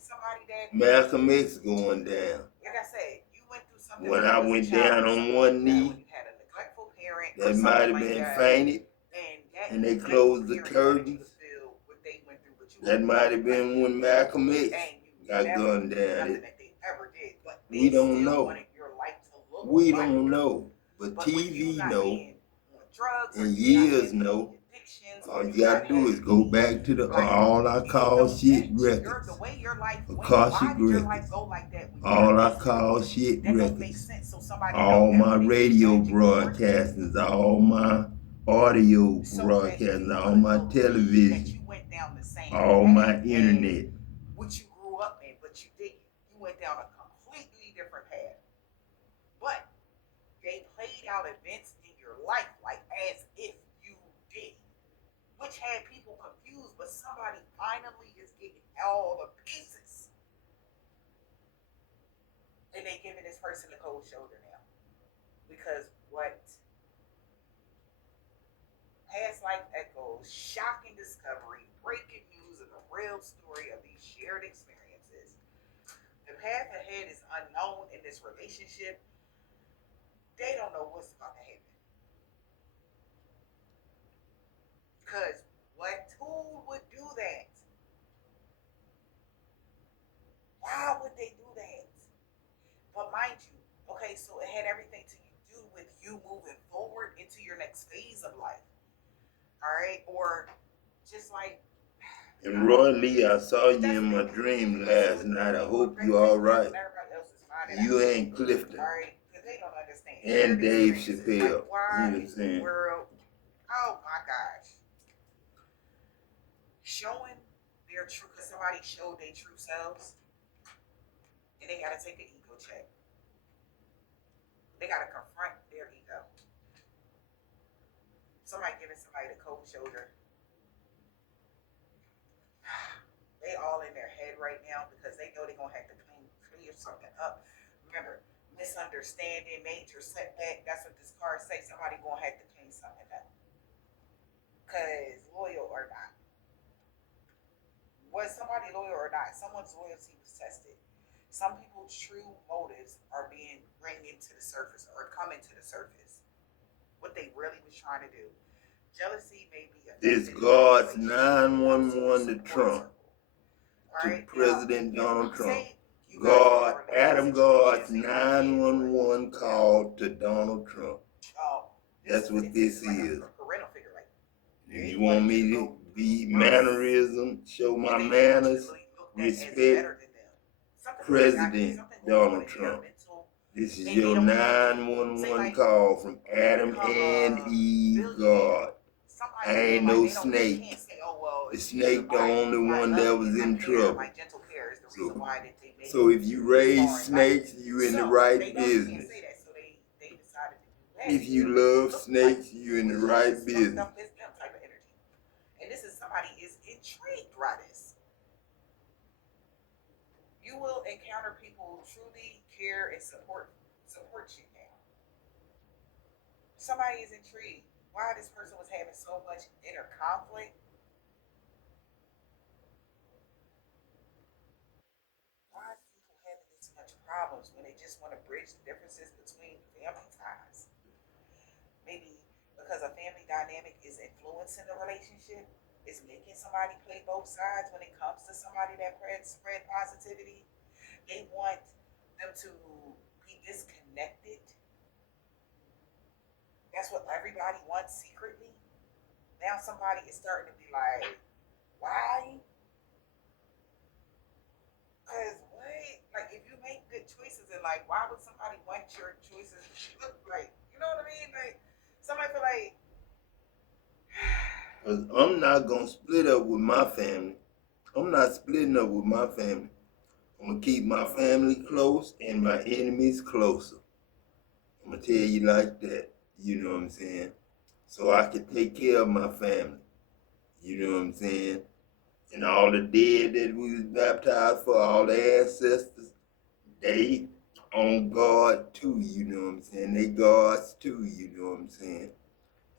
somebody that Malcolm X going down. Like I said, you went through something. When I went down on one knee, that might have been fainted, and they closed the curtains. That might have been when Malcolm X got gunned down. We don't know. We don't know. But TV know, and years know. All you gotta do is go back to the All I Call Shit records. Akashic records. All I Call Shit records. All my radio broadcastings, all my audio broadcasting, all my television, all my internet. Which you grew up in, but you didn't. You went down a completely different path. But they played out events in your life like as if you did. but somebody finally is getting all the pieces. And they giving this person the cold shoulder now. Because what? Past life echoes, shocking discovery, breaking news of the real story of these shared experiences. The path ahead is unknown in this relationship. They don't know what's about to happen. Because what? Who would do that? Why would they do that? But mind you, okay, so it had everything to do with you moving forward into your next phase of life. All right? Or just like. And Roy Lee, I saw you in my dream last night. I hope you all right. You and Clifton. All right? Because they don't understand. And Dave Chappelle. Chappelle. You know Why what I'm in the saying? world? Oh my gosh. Showing their true, because somebody showed their true selves, and they got to take an ego check. They got to confront their ego. Somebody giving somebody the cold shoulder. They all in their head right now because they know they're going to have to clear something up. Remember, misunderstanding, major setback. That's what this card says. Somebody going to have to clean something up. Because loyal or not. Was somebody loyal or not? Someone's loyalty was tested. Some people's true motives are being bring into the surface or coming to the surface. What they really was trying to do. Jealousy may be It's God's 911 to Trump, to President Donald Trump. God, Adam God's 911 call to Donald Trump. That's what this is. If you want me to be mannerism, show my manners, respect President Donald Trump. This is your 911 call from Adam and Eve God. I ain't no snake. The snake the only one that was in trouble. So if you raise snakes, you in the right business. If you love snakes, you in the right business. And this is somebody is intrigued by this. You will encounter people who truly care and support you now. Somebody is intrigued why this person was having so much inner conflict. Why are people having this much problems when they just want to bridge the differences between family ties? Maybe because a family dynamic is influencing the relationship, is making somebody play both sides when it comes to somebody that spread positivity. They want them to be disconnected. That's what everybody wants secretly. Now somebody is starting to be like, why? Because what? Like if you make good choices in life, why would somebody want your choices to look like? You know what I mean? Like somebody feel like Cause I'm not gonna split up with my family. I'm not splitting up with my family. I'm gonna keep my family close and my enemies closer. I'm gonna tell you like that. You know what I'm saying? So I can take care of my family. You know what I'm saying? And all the dead that we was baptized for, all the ancestors, they on God too. You know what I'm saying? They gods too. You know what I'm saying?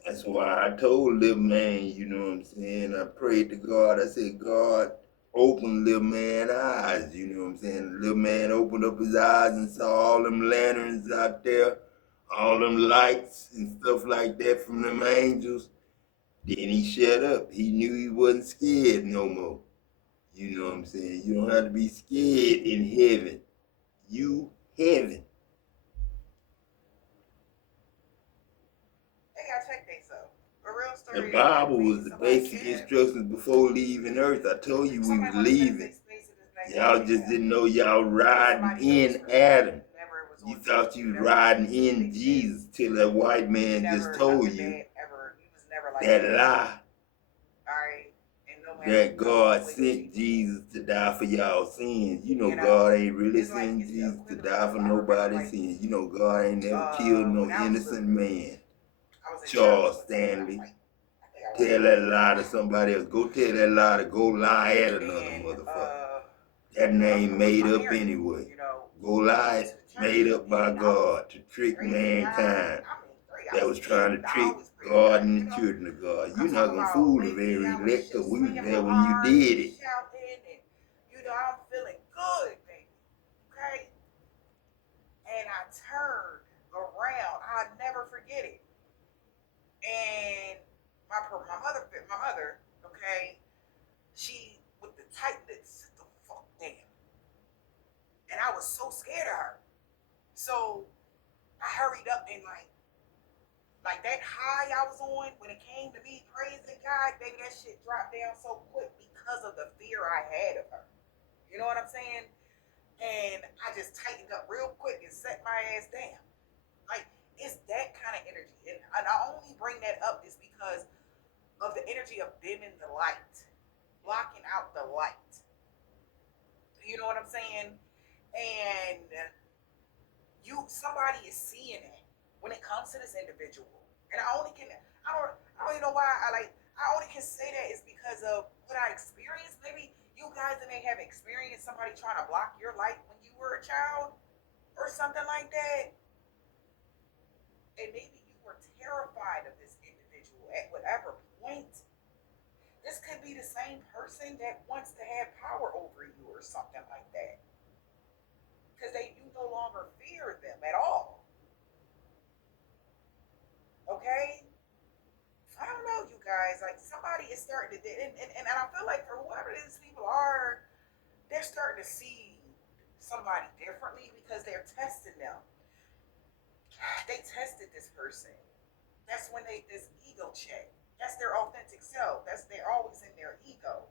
That's why I told little man, you know what I'm saying? I prayed to God. I said, God, open little man's eyes, you know what I'm saying? Little man opened up his eyes and saw all them lanterns out there, all them lights and stuff like that from them angels. Then he shut up. He knew he wasn't scared no more. You know what I'm saying? You don't have to be scared in heaven. You heaven. The Bible was the basic instructions before leaving earth. I told you we was leaving. Y'all just didn't know y'all riding in Adam. You thought you was riding in Jesus till that white man just told you that lie. That God sent Jesus to die for y'all sins. You know God ain't really sent Jesus to die for nobody's sins. You know God ain't never killed no innocent man. Charles Stanley. Tell that lie to somebody else. Go tell that lie to go lie at another And, motherfucker. That name made up anyway. you know, Go lie, to the church, made up by and I was God to trick praising God. mankind. I mean, I That was was trying to I trick always praise God God, and you the know. children of God. I'm You're not talking gonna about, fool the baby, very I was elect, because we was swinging there my when you arms did and it. shouting, and you know, I'm feeling good, baby. Okay, and I turned around. I'll never forget it. And my mother, okay, she with the tight lips, sit the fuck down. And I was so scared of her. So I hurried up and like that high I was on when it came to me praising God, baby, that shit dropped down so quick because of the fear I had of her. You know what I'm saying? And I just tightened up real quick and set my ass down. Like, it's that kind of energy. And I only bring that up is because of the energy of dimming the light, blocking out the light. You know what I'm saying? And somebody is seeing it when it comes to this individual. And I don't even know why I only can say that is because of what I experienced. Maybe you guys may have experienced somebody trying to block your light when you were a child or something like that. And maybe you were terrified of this individual at whatever point. This could be the same person that wants to have power over you or something like that. Because you no longer fear them at all. Okay? I don't know, you guys. Like, somebody is starting to, and I feel like for whoever these people are, they're starting to see somebody differently because they're testing them. They tested this person. That's when this ego check. That's their authentic self. They're always in their ego.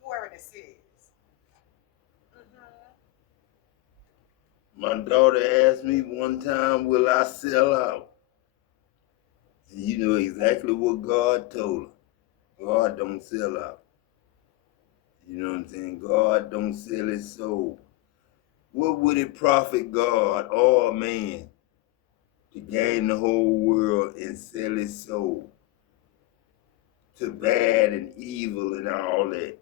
Whoever this is. Mm-hmm. My daughter asked me one time, will I sell out? And you know exactly what God told her. God don't sell out. You know what I'm saying? God don't sell his soul. What would it profit God or man to gain the whole world and sell his soul to bad and evil and all that?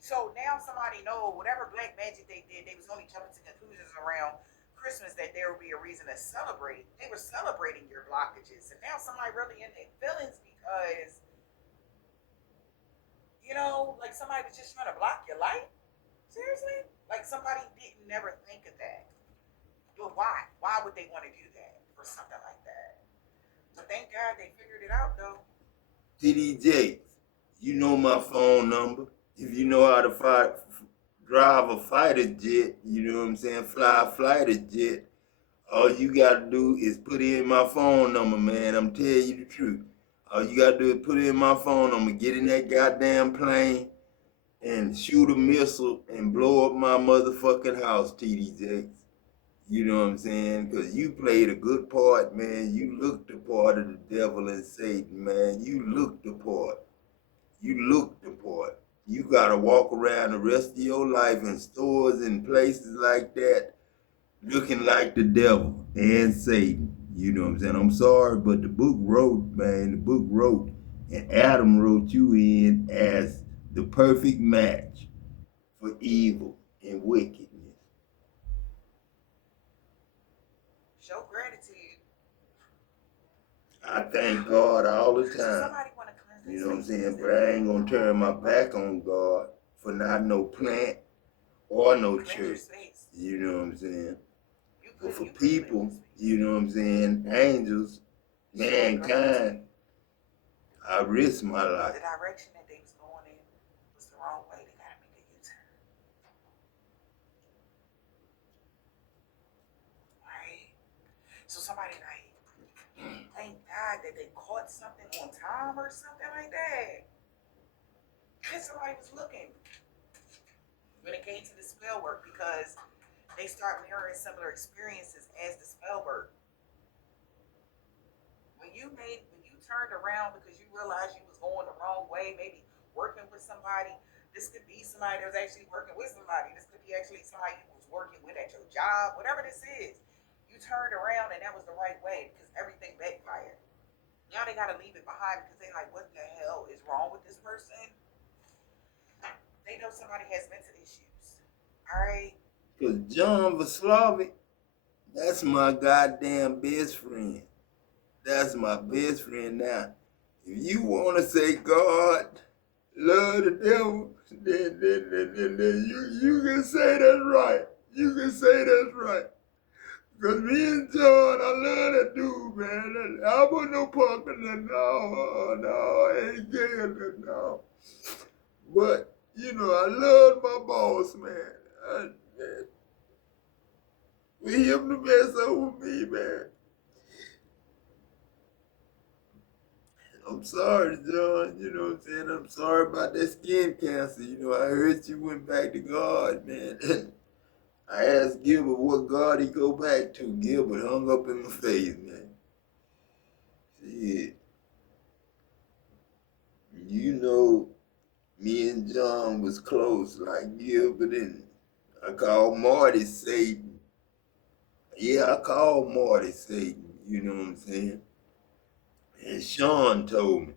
So now somebody know whatever black magic they did, they was only jumping to conclusions around Christmas that there would be a reason to celebrate. They were celebrating your blockages, and now somebody really in their feelings because like somebody was just trying to block your light. Seriously, like somebody didn't never think of that. But why? Why would they want to do that for something like that? But thank God they figured it out, though. TD Jakes, you know my phone number. If you know how to drive a fighter jet, you know what I'm saying, fly a fighter jet, all you gotta do is put in my phone number, man. I'm telling you the truth. All you gotta do is put in my phone number, get in that goddamn plane, and shoot a missile and blow up my motherfucking house, TD Jakes. You know what I'm saying? Because you played a good part, man. You looked the part of the devil and Satan, man. You looked the part. You looked the part. You gotta walk around the rest of your life in stores and places like that looking like the devil and Satan. You know what I'm saying? I'm sorry, but the book wrote, man, the book wrote, and Adam wrote you in as the perfect match for evil and wickedness. Show gratitude. I thank God all the So time. somebody want to cleanse You know what I'm space saying? because But I ain't gonna turn my back on God for not no plant or no cleanse your church. space. You know what I'm saying? You But could for you could cleanse your people, space. you know what I'm saying, angels, Show mankind, gratitude. I risk my The life. direction that they was going in was the wrong way. They gotta make a U-turn. Right? So somebody like, thank God that they caught something on time or something like that. Because somebody was looking when it came to the spell work because they start mirroring similar experiences as the spell work. When you turned around because you realized you was going the wrong way, maybe working with somebody. This could be somebody that was actually working with somebody. This could be actually somebody you was working with at your job, whatever this is. You turned around and that was the right way because everything backfired. Now they gotta leave it behind because they like, what the hell is wrong with this person? They know somebody has mental issues. All right. Because John Vaslavic, that's my goddamn best friend. That's my best friend now. If you want to say God love the devil, then you can say that's right. You can say that's right. Because me and John, I love that dude, man. I wasn't no punk in that, no, I ain't gay in that, no. But, you know, I love my boss, man. For him to mess over me, man. I'm sorry, John. You know what I'm saying? I'm sorry about that skin cancer. You know, I heard you went back to God, man. I asked Gilbert what God he go back to. Gilbert hung up in my face, man. Shit. You know, me and John was close, like Gilbert and I called Marty Satan. Yeah, I called Marty Satan. You know what I'm saying? And Sean told me.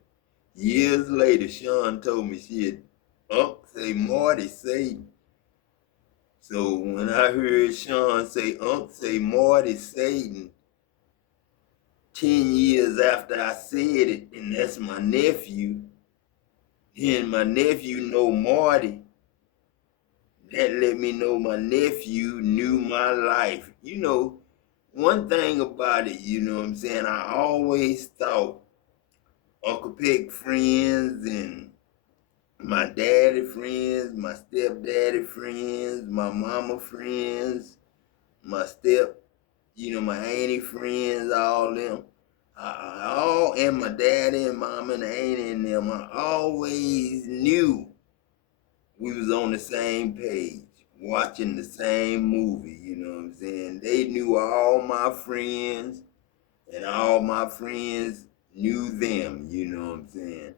Years later, Sean told me, shit, Unc say Marty Satan. So when I heard Sean say Unc say Marty Satan, 10 years after I said it, and that's my nephew, and my nephew know Marty, that let me know my nephew knew my life. You know, one thing about it, you know what I'm saying, I always thought Uncle Peck friends and my daddy friends, my stepdaddy friends, my mama friends, my my auntie friends, all them. And my daddy and mama and auntie and them, I always knew we was on the same page, watching the same movie, you know what I'm saying? They knew all my friends, and all my friends knew them, you know what I'm saying?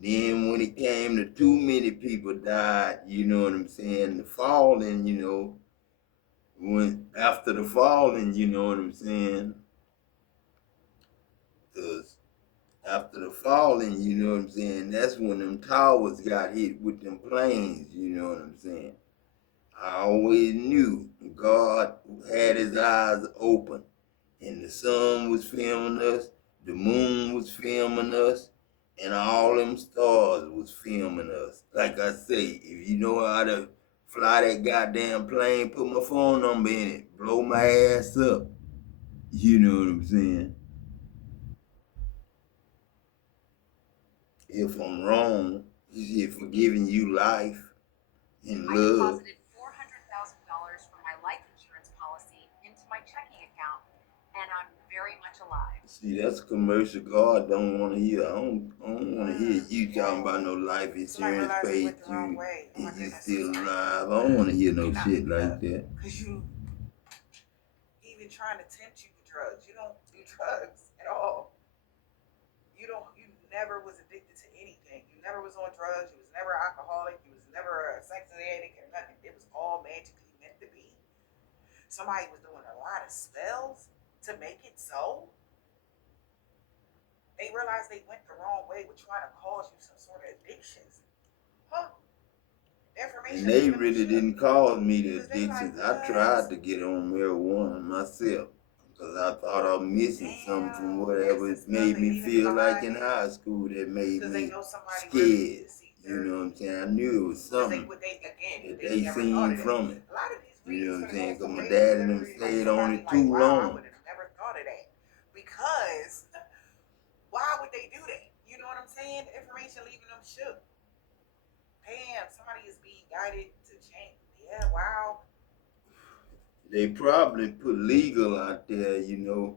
Then when it came to too many people died, you know what I'm saying? The falling, you know, when after the falling, you know what I'm saying? Because after the falling, you know what I'm saying? That's when them towers got hit with them planes, you know what I'm saying? I always knew God had his eyes open, and the sun was filming us, the moon was filming us, and all them stars was filming us. Like I say, if you know how to fly that goddamn plane, put my phone number in it, blow my ass up. You know what I'm saying? If I'm wrong, he's for giving you life and I love. deposited $400,000 from my life insurance policy into my checking account, and I'm very much alive. See, that's a commercial God don't want to hear. I don't want to hear you talking about no life insurance paid you and you still alive. I don't want to hear no shit like that. Because you even trying to tempt you with drugs. You don't do drugs at all. You never was addicted to anything. You never was on drugs. You was never alcoholic. You was never a sex addict or nothing. It was all magically meant to be. Somebody was doing a lot of spells to make it so. They realized they went the wrong way with trying to cause you some sort of addictions. Huh? And they really didn't cause me the addictions. I tried to get on marijuana myself because I thought I was missing something from whatever it made me feel like in high school that made me scared. You know what I'm saying? I knew it was something that they seen from it. You know what I'm saying? Because my dad and them stayed on it too long. I would have never thought of that. Because why would they do that? You know what I'm saying? The information leaving them shook. Damn, somebody is being guided to change. Yeah, wow. They probably put legal out there, you know,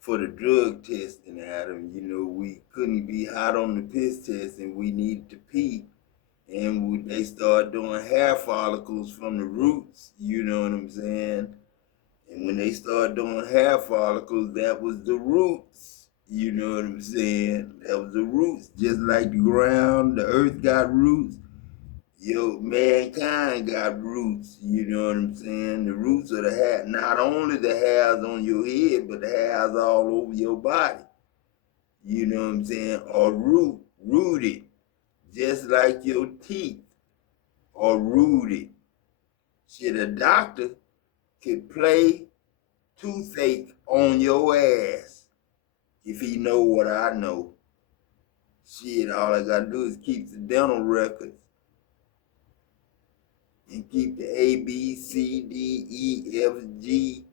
for the drug testing, Adam. You know, we couldn't be hot on the piss test and we needed to pee. And they started doing hair follicles from the roots, you know what I'm saying? And when they started doing hair follicles, that was the roots, you know what I'm saying? That was the roots, just like the ground, the earth got roots. mankind got roots, you know what I'm saying? The roots of the hair, not only the hairs on your head, but the hairs all over your body. You know what I'm saying? Or rooted, just like your teeth are rooted. Shit, a doctor could play toothache on your ass if he know what I know. Shit, all I gotta do is keep the dental records and keep the A, B, C, D, E, F, G.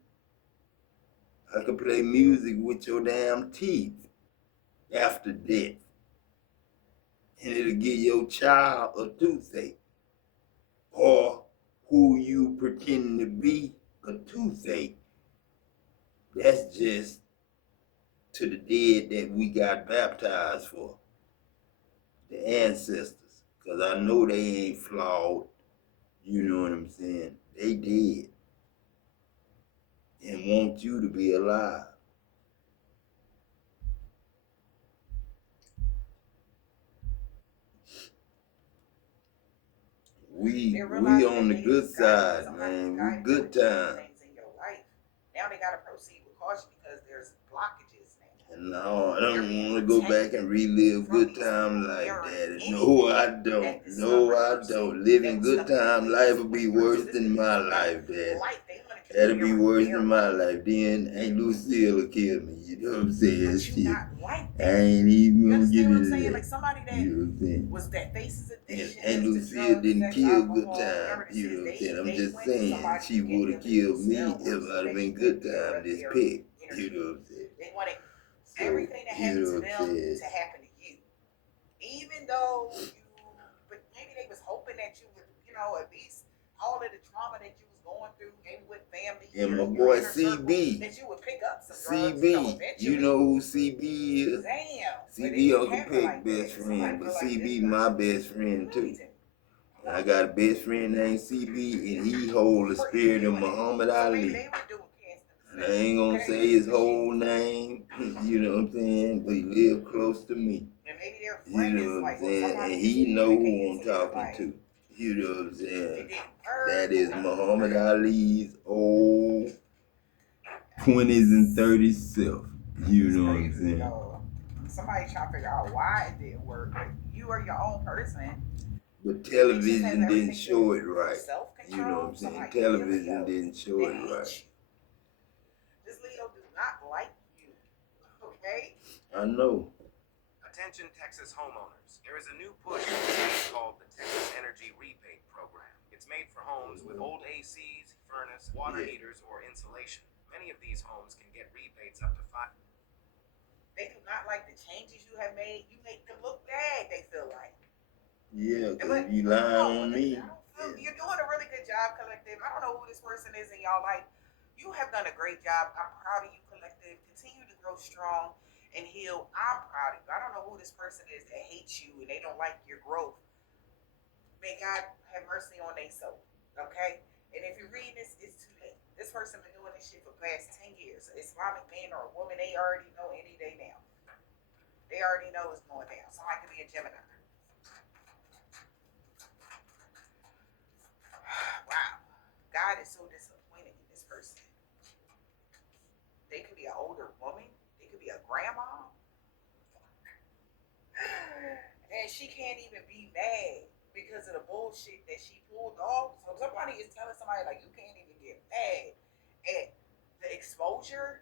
I can play music with your damn teeth after death. And it'll give your child a toothache. Or who you pretend to be a toothache. That's just to the dead that we got baptized for. The ancestors. Because I know they ain't flawed. You know what I'm saying? They dead. And want you to be alive. We on the good side, man. We good time. Now they gotta proceed with caution because there's blockages now. And no, I don't want to go back and relive good time like that. No, I don't. No, I don't. Living good time life will be worse than my life, Dad. That'll be worse than my life. Then Aunt Lucille will kill me. You know what I'm saying? Shit. I ain't even gonna get into that. Like somebody that you know what I'm saying? was that faces addiction. And Lucille didn't kill good time. You know what I'm saying? I'm just saying she would have killed me if I'd have been good time this pig. You know what I'm saying? They wanted everything that happened to them to happen to you. Even though but maybe they was hoping that you would, at least all of the trauma that you was going through, maybe with family. And my boy CB. That you would pick up some drugs, CB. You know who CB is? Damn. CB Uncle Pick best friend, but CB my best friend too. I got a best friend named CB, and he hold the spirit of Muhammad Ali. And I ain't gonna say his whole name, you know what I'm saying, but he live close to me. You know what I'm saying, and he know who I'm talking to. You know what I'm saying. That is Muhammad Ali's old 20s and 30s self. You know what I'm saying. Somebody trying to figure out why it didn't work, but you are your own person. But television didn't show it right. You know what I'm saying? Television didn't show it right. This Leo does not like you. Okay? I know. Attention Texas homeowners. There is a new push called the Texas Energy Rebate Program. It's made for homes with old ACs, furnace, water heaters, or insulation. Many of these homes can get rebates up to $5. They do not like the changes you have made. You make them look bad, they feel like. Yeah, because you lying on me. You're doing a really good job, Collective. I don't know who this person is in y'all life. You have done a great job. I'm proud of you, Collective. Continue to grow strong and heal. I'm proud of you. I don't know who this person is that hates you and they don't like your growth. May God have mercy on their soul, okay? And if you're reading this, it's too late. This person been doing this shit for the past 10 years. An Islamic man or a woman, they already know any day now. They already know it's going down. Somebody could be a Gemini. Wow. God is so disappointed in this person. They could be an older woman. They could be a grandma. And she can't even be mad because of the bullshit that she pulled off. So somebody is telling somebody, like, you can't even get mad at the exposure.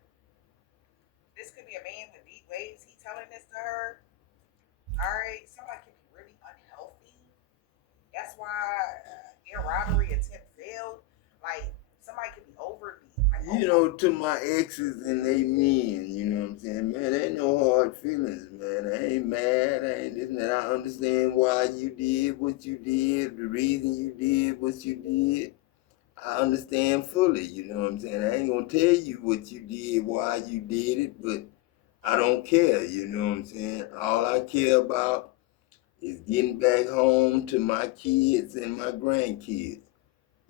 This could be a man with deep waves. He telling this to her. All right, somebody can be really unhealthy. That's why their robbery attempt failed. Like, somebody could be overly. You know, to my exes and they men, you know what I'm saying? Man, ain't no hard feelings, man. I ain't mad. I ain't this and that. I understand why you did what you did, the reason you did what you did. I understand fully, you know what I'm saying? I ain't gonna tell you what you did, why you did it, but I don't care, you know what I'm saying? All I care about is getting back home to my kids and my grandkids.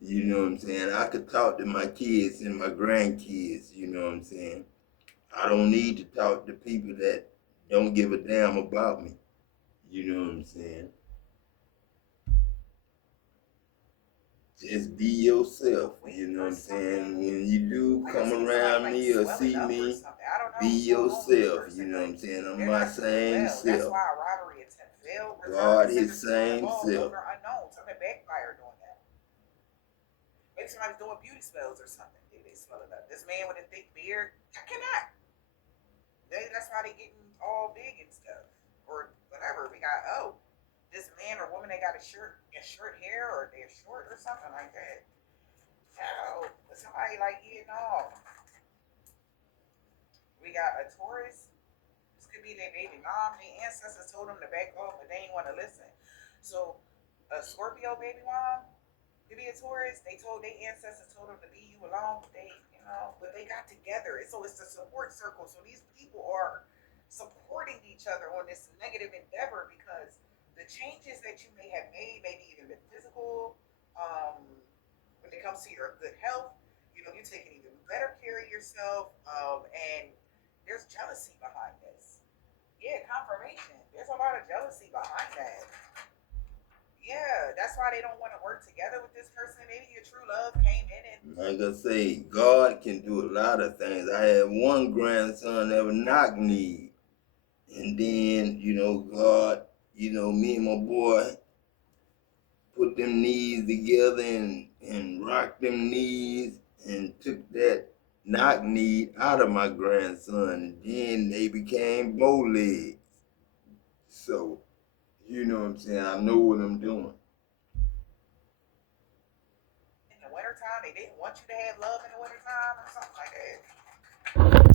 You know what I'm saying? I could talk to my kids and my grandkids, you know what I'm saying? I don't need to talk to people that don't give a damn about me. You know what I'm saying? just be yourself. You know what I'm saying? When you do come around me or see me, be yourself. You know what I'm saying? I'm my same That's self. why a robbery attempt failed. God, his same self. Unknown. Something backfired doing that. Maybe somebody's doing beauty spells or something. They smell it up. This man with a thick beard, I cannot. Maybe that's why they getting all big and stuff, or whatever. We got this man or woman, they got a short hair, or they're short or something like that. But somebody like getting off. We got a Taurus. This could be their baby mom. Their ancestors told them to back off, but they didn't want to listen. So a Scorpio baby mom could be a Taurus. They told their ancestors told them to leave you alone, but they got together. So it's the support circle. So these people are supporting each other on this negative endeavor because the changes that you may have made, maybe even been physical, when it comes to your good health, you're taking even better care of yourself, and there's jealousy behind this. Yeah, confirmation. There's a lot of jealousy behind that. Yeah, that's why they don't want to work together with this person. Maybe your true love came in and Like I say, God can do a lot of things. I had one grandson that was knock-kneed. And then, God, me and my boy put them knees together and rocked them knees and took that knock-knee out of my grandson. And then they became bow legs. So, you know what I'm saying? I know what I'm doing. in the wintertime, they didn't want you to have love in the wintertime or something like that.